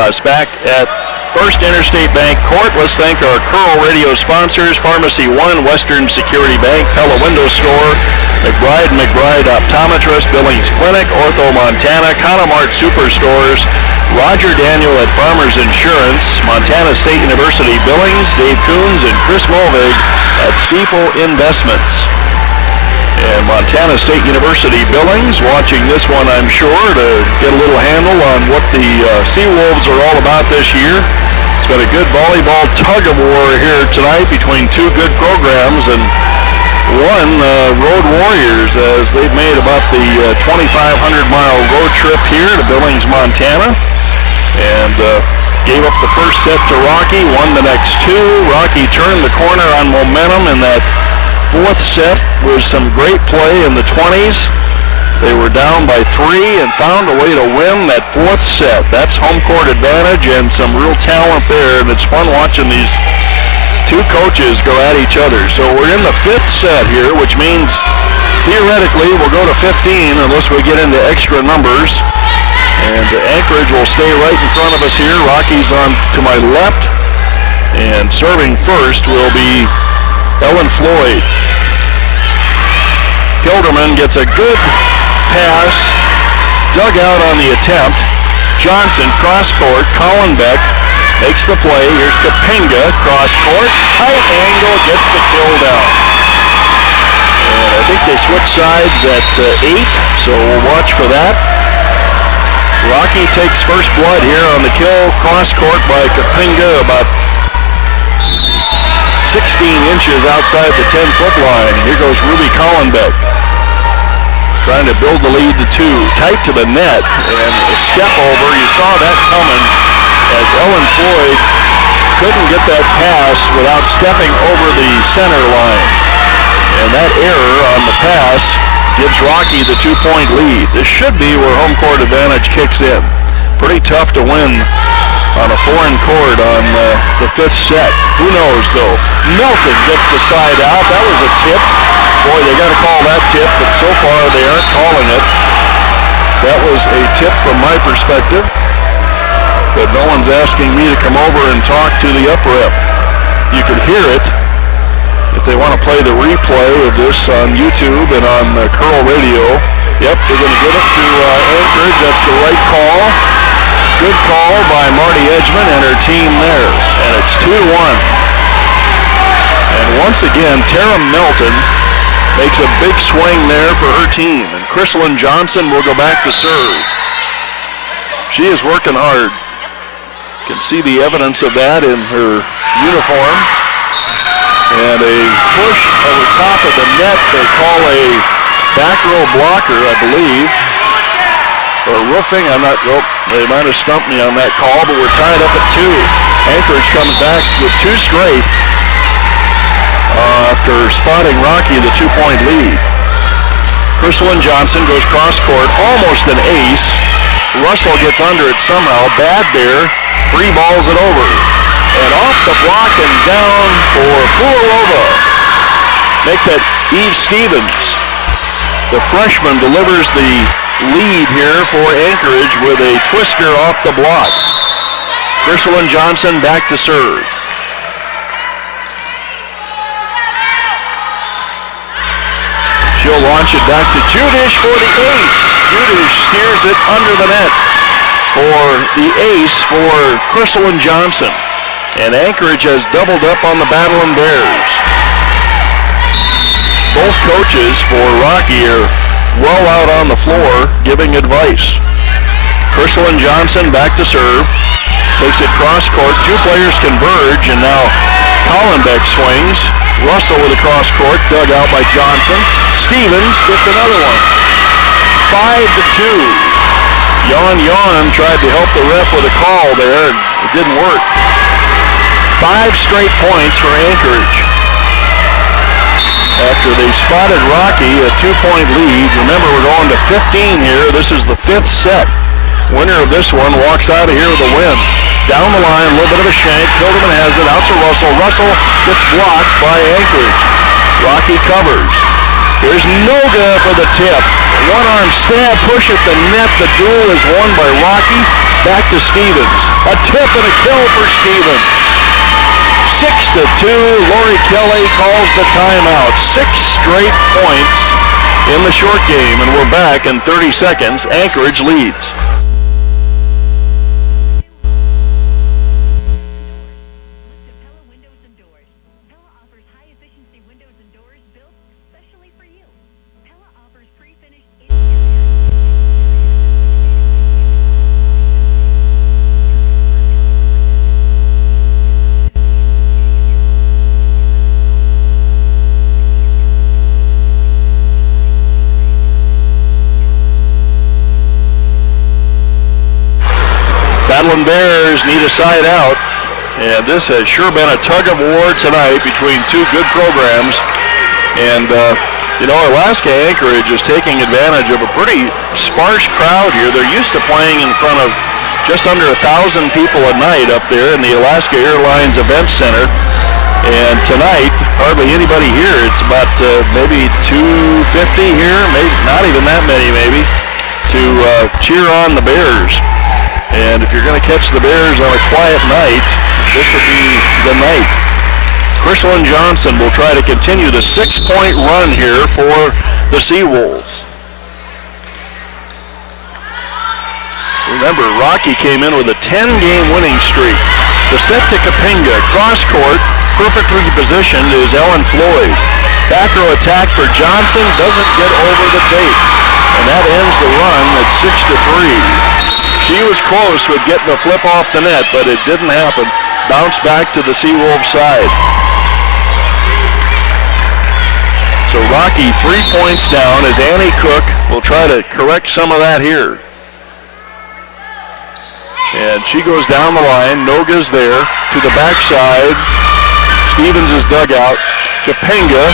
chaos back at First Interstate Bank Court. Let's thank our Curl Radio sponsors, Pharmacy One, Western Security Bank, Pella Window Store, McBride Optometrist, Billings Clinic, Ortho Montana, Connemart Superstores, Roger Daniel at Farmers Insurance, Montana State University Billings, Dave Coons and Chris Mulvig at Stiefel Investments. And Montana State University Billings watching this one, I'm sure, to get a little handle on what the Seawolves are all about this year. It's been a good volleyball tug-of-war here tonight between two good programs, and one, Road Warriors, as they've made about the 2,500-mile road trip here to Billings, Montana, and gave up the first set to Rocky, won the next two. Rocky turned the corner on momentum in that fourth set with some great play in the 20s. They were down by 3 and found a way to win that fourth set. That's home court advantage and some real talent there, and it's fun watching these two coaches go at each other. So we're in the fifth set here, which means theoretically we'll go to 15 unless we get into extra numbers. And Anchorage will stay right in front of us here. Rocky's on to my left, and serving first will be Ellen Floyd. Hilderman gets a good pass, dug out on the attempt. Johnson, cross-court, Collenbeck makes the play. Here's Kapinga, cross-court, tight angle, gets the kill down. And I think they switch sides at 8, so we'll watch for that. Rocky takes first blood here on the kill, cross-court by Kapinga, about 16 inches outside the 10-foot line. Here goes Ruby Collenbeck, trying to build the lead to 2. Tight to the net, and a step over. You saw that coming as Ellen Floyd couldn't get that pass without stepping over the center line. And that error on the pass gives Rocky the 2-point lead. This should be where home court advantage kicks in. Pretty tough to win on a foreign court on the fifth set. Who knows, though? Milton gets the side out. That was a tip. Boy, they got to call that tip, but so far they aren't calling it. That was a tip from my perspective, but no one's asking me to come over and talk to the up ref. You could hear it if they want to play the replay of this on YouTube and on Curl Radio. Yep, they're going to give it to Anchorage. That's the right call. Good call by Marty Edgman and her team there. And it's 2-1. And once again, Tara Milton makes a big swing there for her team. And Chrislyn Johnson will go back to serve. She is working hard. You can see the evidence of that in her uniform. And a push over top of the net. They call a back row blocker, I believe. Or roofing, they might have stumped me on that call, but we're tied up at 2. Anchorage comes back with 2 straight after spotting Rocky the 2-point lead. Chrislyn Johnson goes cross-court, almost an ace. Russell gets under it somehow. Bad Bear, 3 balls it over. And off the block and down for Fularova. Make that Eve Stevens. The freshman delivers the lead here for Anchorage with a twister off the block. Chrislyn Johnson back to serve. She'll launch it back to Judish for the ace. Judish steers it under the net for the ace for Chrislyn Johnson. And Anchorage has doubled up on the Battlin Bears. Both coaches for Rocky are well out on the floor giving advice. Chrislyn Johnson back to serve. Takes it cross-court. 2 players converge, and now Collenbeck swings. Russell with a cross-court, dug out by Johnson. Stevens gets another one. 5-2. Yon tried to help the ref with a call there, and it didn't work. 5 straight points for Anchorage. After they spotted Rocky, a 2-point lead. Remember, we're going to 15 here. This is the 5th set. Winner of this one walks out of here with a win. Down the line, a little bit of a shank. Hilderman has it out to Russell. Russell gets blocked by Anchorage. Rocky covers. Here's Noga for the tip. One-arm stab push at the net. The duel is won by Rocky. Back to Stevens. A tip and a kill for Stevens. 6-2. Lori Kelly calls the timeout. 6 straight points in the short game, and we're back in 30 seconds. Anchorage leads. Battlin Bears need a side out, and this has sure been a tug of war tonight between two good programs. And Alaska Anchorage is taking advantage of a pretty sparse crowd here. They're used to playing in front of just under 1,000 people a night up there in the Alaska Airlines Event Center. And tonight, hardly anybody here. It's about maybe 250 here, maybe not even that many maybe, to cheer on the Bears. And if you're going to catch the Bears on a quiet night, this would be the night. Chrislyn Johnson will try to continue the 6-point run here for the Seawolves. Remember, Rocky came in with a 10-game winning streak. The set to Kapinga, cross court, perfectly positioned is Ellen Floyd. Back row attack for Johnson, doesn't get over the tape. And that ends the run at 6-3. She was close with getting a flip off the net, but it didn't happen. Bounce back to the Seawolves side. So Rocky 3 points down as Annie Cook will try to correct some of that here. And she goes down the line. Noga's there to the backside. Stevens' dugout. Kapinga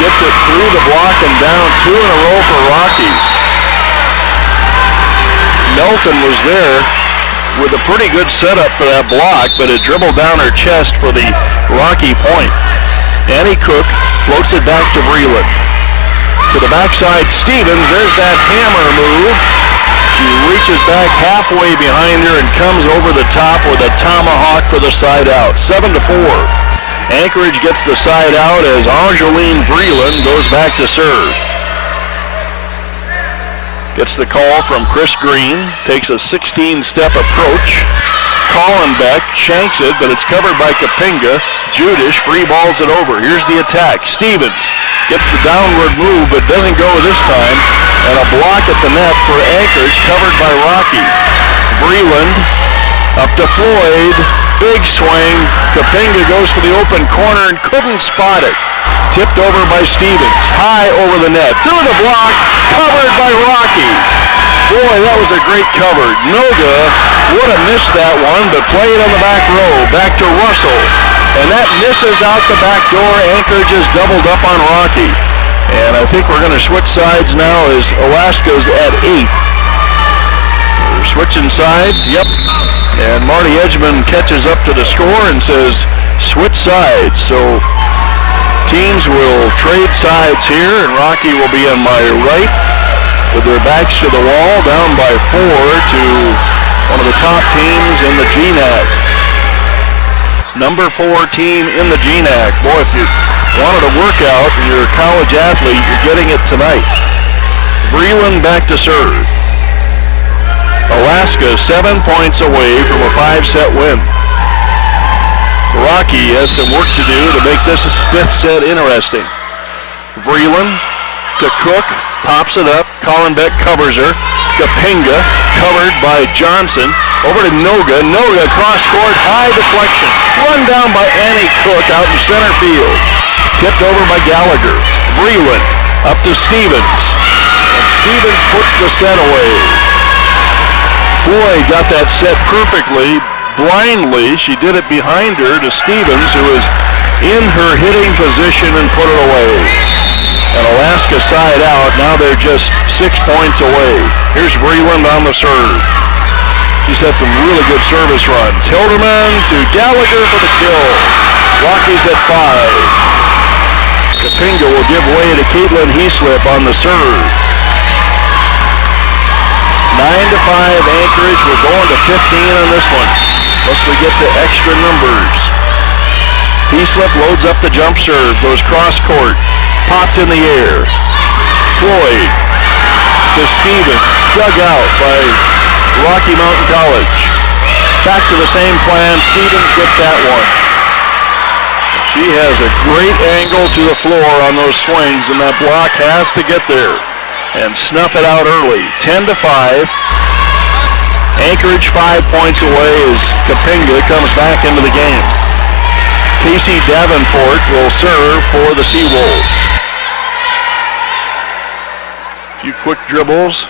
gets it through the block and down. 2 in a row for Rocky. Melton was there with a pretty good setup for that block, but it dribbled down her chest for the Rocky point. Annie Cook floats it back to Vreeland. To the backside, Stevens, there's that hammer move. She reaches back halfway behind her and comes over the top with a tomahawk for the side out. 7-4. Anchorage gets the side out as Angeline Vreeland goes back to serve. Gets the call from Chris Green, takes a 16-step approach. Collenbeck shanks it, but it's covered by Kapinga. Judish free balls it over. Here's the attack. Stevens gets the downward move, but doesn't go this time. And a block at the net for Anchorage, covered by Rocky. Vreeland up to Floyd. Big swing. Kapinga goes for the open corner and couldn't spot it. Tipped over by Stevens, high over the net, through the block, covered by Rocky. Boy, that was a great cover. Noga would have missed that one, but played on the back row, back to Russell. And that misses out the back door. Anchorage is doubled up on Rocky. And I think we're going to switch sides now as Alaska's at 8. We're switching sides, yep. And Marty Edgman catches up to the score and says, switch sides. So teams will trade sides here, and Rocky will be on my right with their backs to the wall, down by 4 to one of the top teams in the GNAC. Number 4 team in the GNAC. Boy, if you wanted a workout and you're a college athlete, you're getting it tonight. Vreeland back to serve. Alaska 7 points away from a 5-set win. Rocky has some work to do to make this 5th set interesting. Vreeland to Cook, pops it up. Collenbeck covers her. Kapinga covered by Johnson. Over to Noga. Noga cross court, high deflection. Run down by Annie Cook out in center field. Tipped over by Gallagher. Vreeland up to Stevens. And Stevens puts the set away. Floyd got that set perfectly. Blindly, she did it behind her to Stevens, who is in her hitting position and put it away. And Alaska side out, now they're just 6 points away. Here's Vreeland on the serve. She's had some really good service runs. Hilderman to Gallagher for the kill. Rockies at 5. Kapinga will give way to Caitlin Heaslip on the serve. 9-5 Anchorage. We're going to 15 on this one. Unless we get to extra numbers. Heaslip loads up the jump serve. Goes cross court. Popped in the air. Floyd to Stevens. Dug out by Rocky Mountain College. Back to the same plan. Stevens gets that one. She has a great angle to the floor on those swings, and that block has to get there and snuff it out early. 10-5. Anchorage 5 points away as Kapinga comes back into the game. Casey Davenport will serve for the Seawolves. A few quick dribbles.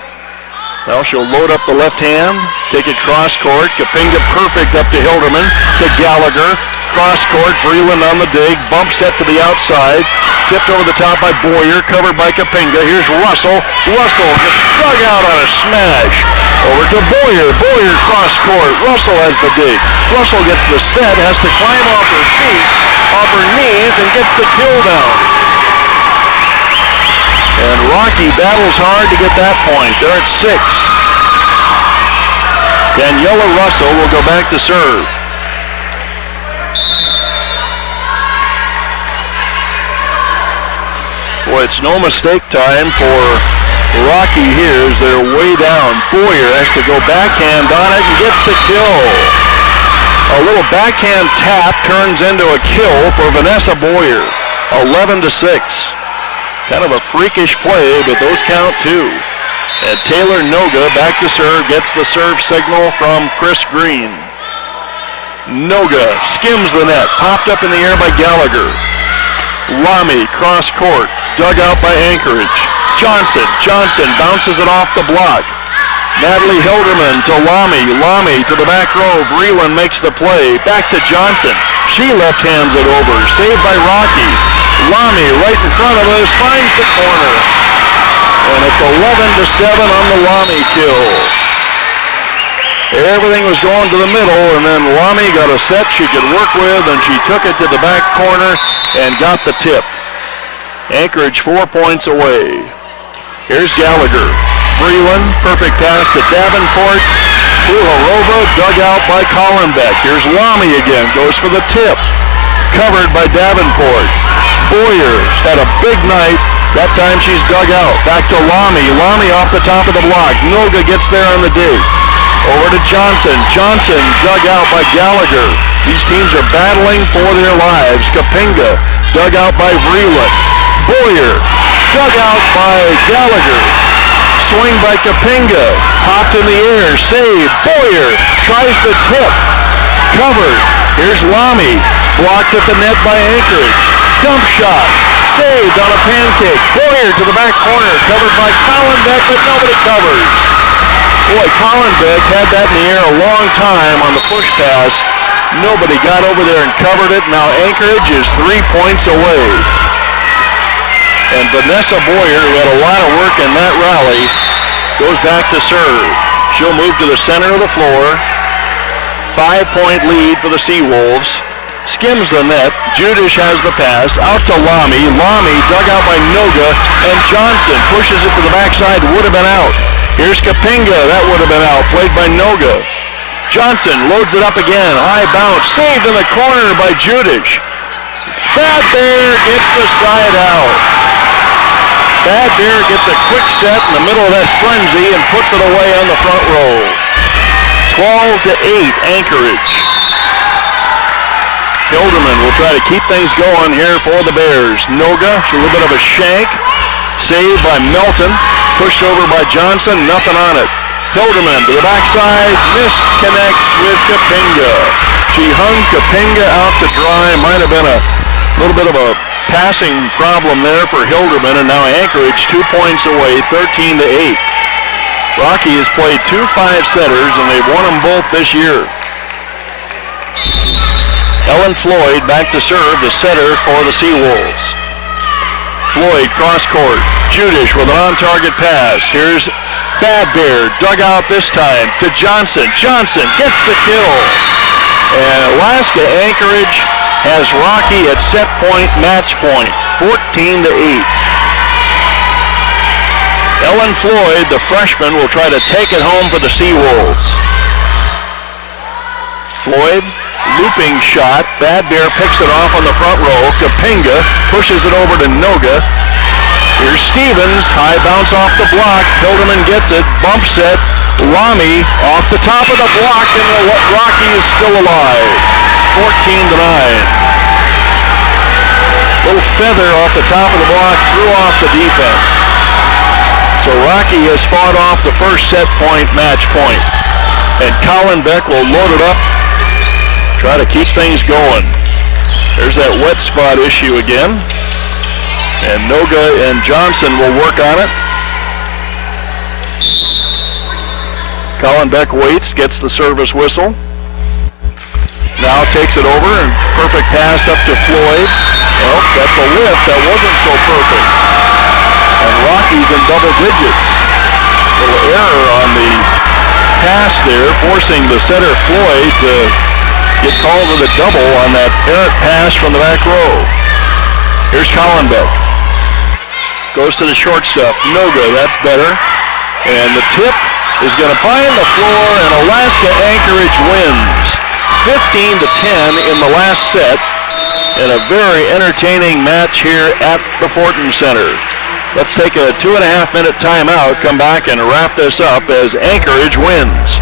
Now she'll load up the left hand, take it cross court. Kapinga perfect up to Hilderman, to Gallagher. Cross court, Vreeland on the dig, bump set to the outside. Tipped over the top by Boyer, covered by Kapinga. Here's Russell. Russell gets dug out on a smash. Over to Boyer. Boyer cross court. Russell has the dig. Russell gets the set, has to climb off her feet, off her knees, and gets the kill down. And Rocky battles hard to get that point. They're at 6. Daniela Russell will go back to serve. Boy, it's no mistake time for Rocky here as they're way down. Boyer has to go backhand on it and gets the kill. A little backhand tap turns into a kill for Vanessa Boyer. 11-6. Kind of a freakish play, but those count too. And Taylor Noga back to serve, gets the serve signal from Chris Green. Noga skims the net, popped up in the air by Gallagher. Lamy cross court, dug out by Anchorage. Johnson bounces it off the block. Natalie Hilderman to Lamy. Lamy to the back row. Vreeland makes the play. Back to Johnson. She left hands it over. Saved by Rocky. Lamy right in front of us finds the corner. And it's 11-7 on the Lamy kill. Everything was going to the middle, and then Lamy got a set she could work with, and she took it to the back corner and got the tip. Anchorage 4 points away. Here's Gallagher. Vreeland, perfect pass to Davenport. Uharova dug out by Collenbeck. Here's Lamy again, goes for the tip. Covered by Davenport. Boyer's had a big night. That time she's dug out. Back to Lamy. Lamy off the top of the block. Noga gets there on the dig. Over to Johnson. Johnson dug out by Gallagher. These teams are battling for their lives. Kapinga dug out by Vreeland. Boyer dug out by Gallagher. Swing by Kapinga. Popped in the air. Save. Boyer tries the tip. Covered. Here's Lamy. Blocked at the net by Anchorage. Dump shot. Saved on a pancake. Boyer to the back corner. Covered by Collenbeck, but nobody covers. Boy, Collenbeck had that in the air a long time on the push pass. Nobody got over there and covered it. Now Anchorage is 3 points away. And Vanessa Boyer, who had a lot of work in that rally, goes back to serve. She'll move to the center of the floor. 5-point lead for the Seawolves. Skims the net. Judish has the pass. Out to Lamy. Lamy dug out by Noga. And Johnson pushes it to the backside. Would have been out. Here's Kapinga. That would have been out. Played by Noga. Johnson loads it up again. High bounce. Saved in the corner by Judish. Bad Bear gets the side out. Bad Bear gets a quick set in the middle of that frenzy and puts it away on the front row. 12-8 Anchorage. Hilderman will try to keep things going here for the Bears. Noga, a little bit of a shank. Saved by Melton. Pushed over by Johnson. Nothing on it. Hilderman to the backside. Misconnects with Kapinga. She hung Kapinga out to dry. Might have been a little bit of a passing problem there for Hilderman. And now Anchorage 2 points away. 13-8. Rocky has played 2 5-setters, and they've won them both this year. Ellen Floyd back to serve, the setter for the Seawolves. Floyd cross court. Judish with an on-target pass. Here's Bad Bear, dug out this time to Johnson. Johnson gets the kill. And Alaska Anchorage has Rocky at set point, match point, 14-8. Ellen Floyd, the freshman, will try to take it home for the Seawolves. Floyd, looping shot. Bad Bear picks it off on the front row. Kapinga pushes it over to Noga. Here's Stevens, high bounce off the block. Hilderman gets it, bumps it. Rami off the top of the block, and the Rocky is still alive. 14-9. Little feather off the top of the block, threw off the defense. So Rocky has fought off the first set point, match point. And Colin Beck will load it up, try to keep things going. There's that wet spot issue again. And Noga and Johnson will work on it. Colin Beck waits, gets the service whistle. Now takes it over, and perfect pass up to Floyd. Well, that's a lift. That wasn't so perfect. And Rocky's in double digits. Little error on the pass there, forcing the setter Floyd to get called with a double on that errant pass from the back row. Here's Colin Beck. Goes to the shortstop. Noga, that's better. And the tip is going to find the floor, and Alaska Anchorage wins 15-10 in the last set, in a very entertaining match here at the Fortin Center. Let's take a 2.5-minute timeout, come back and wrap this up as Anchorage wins.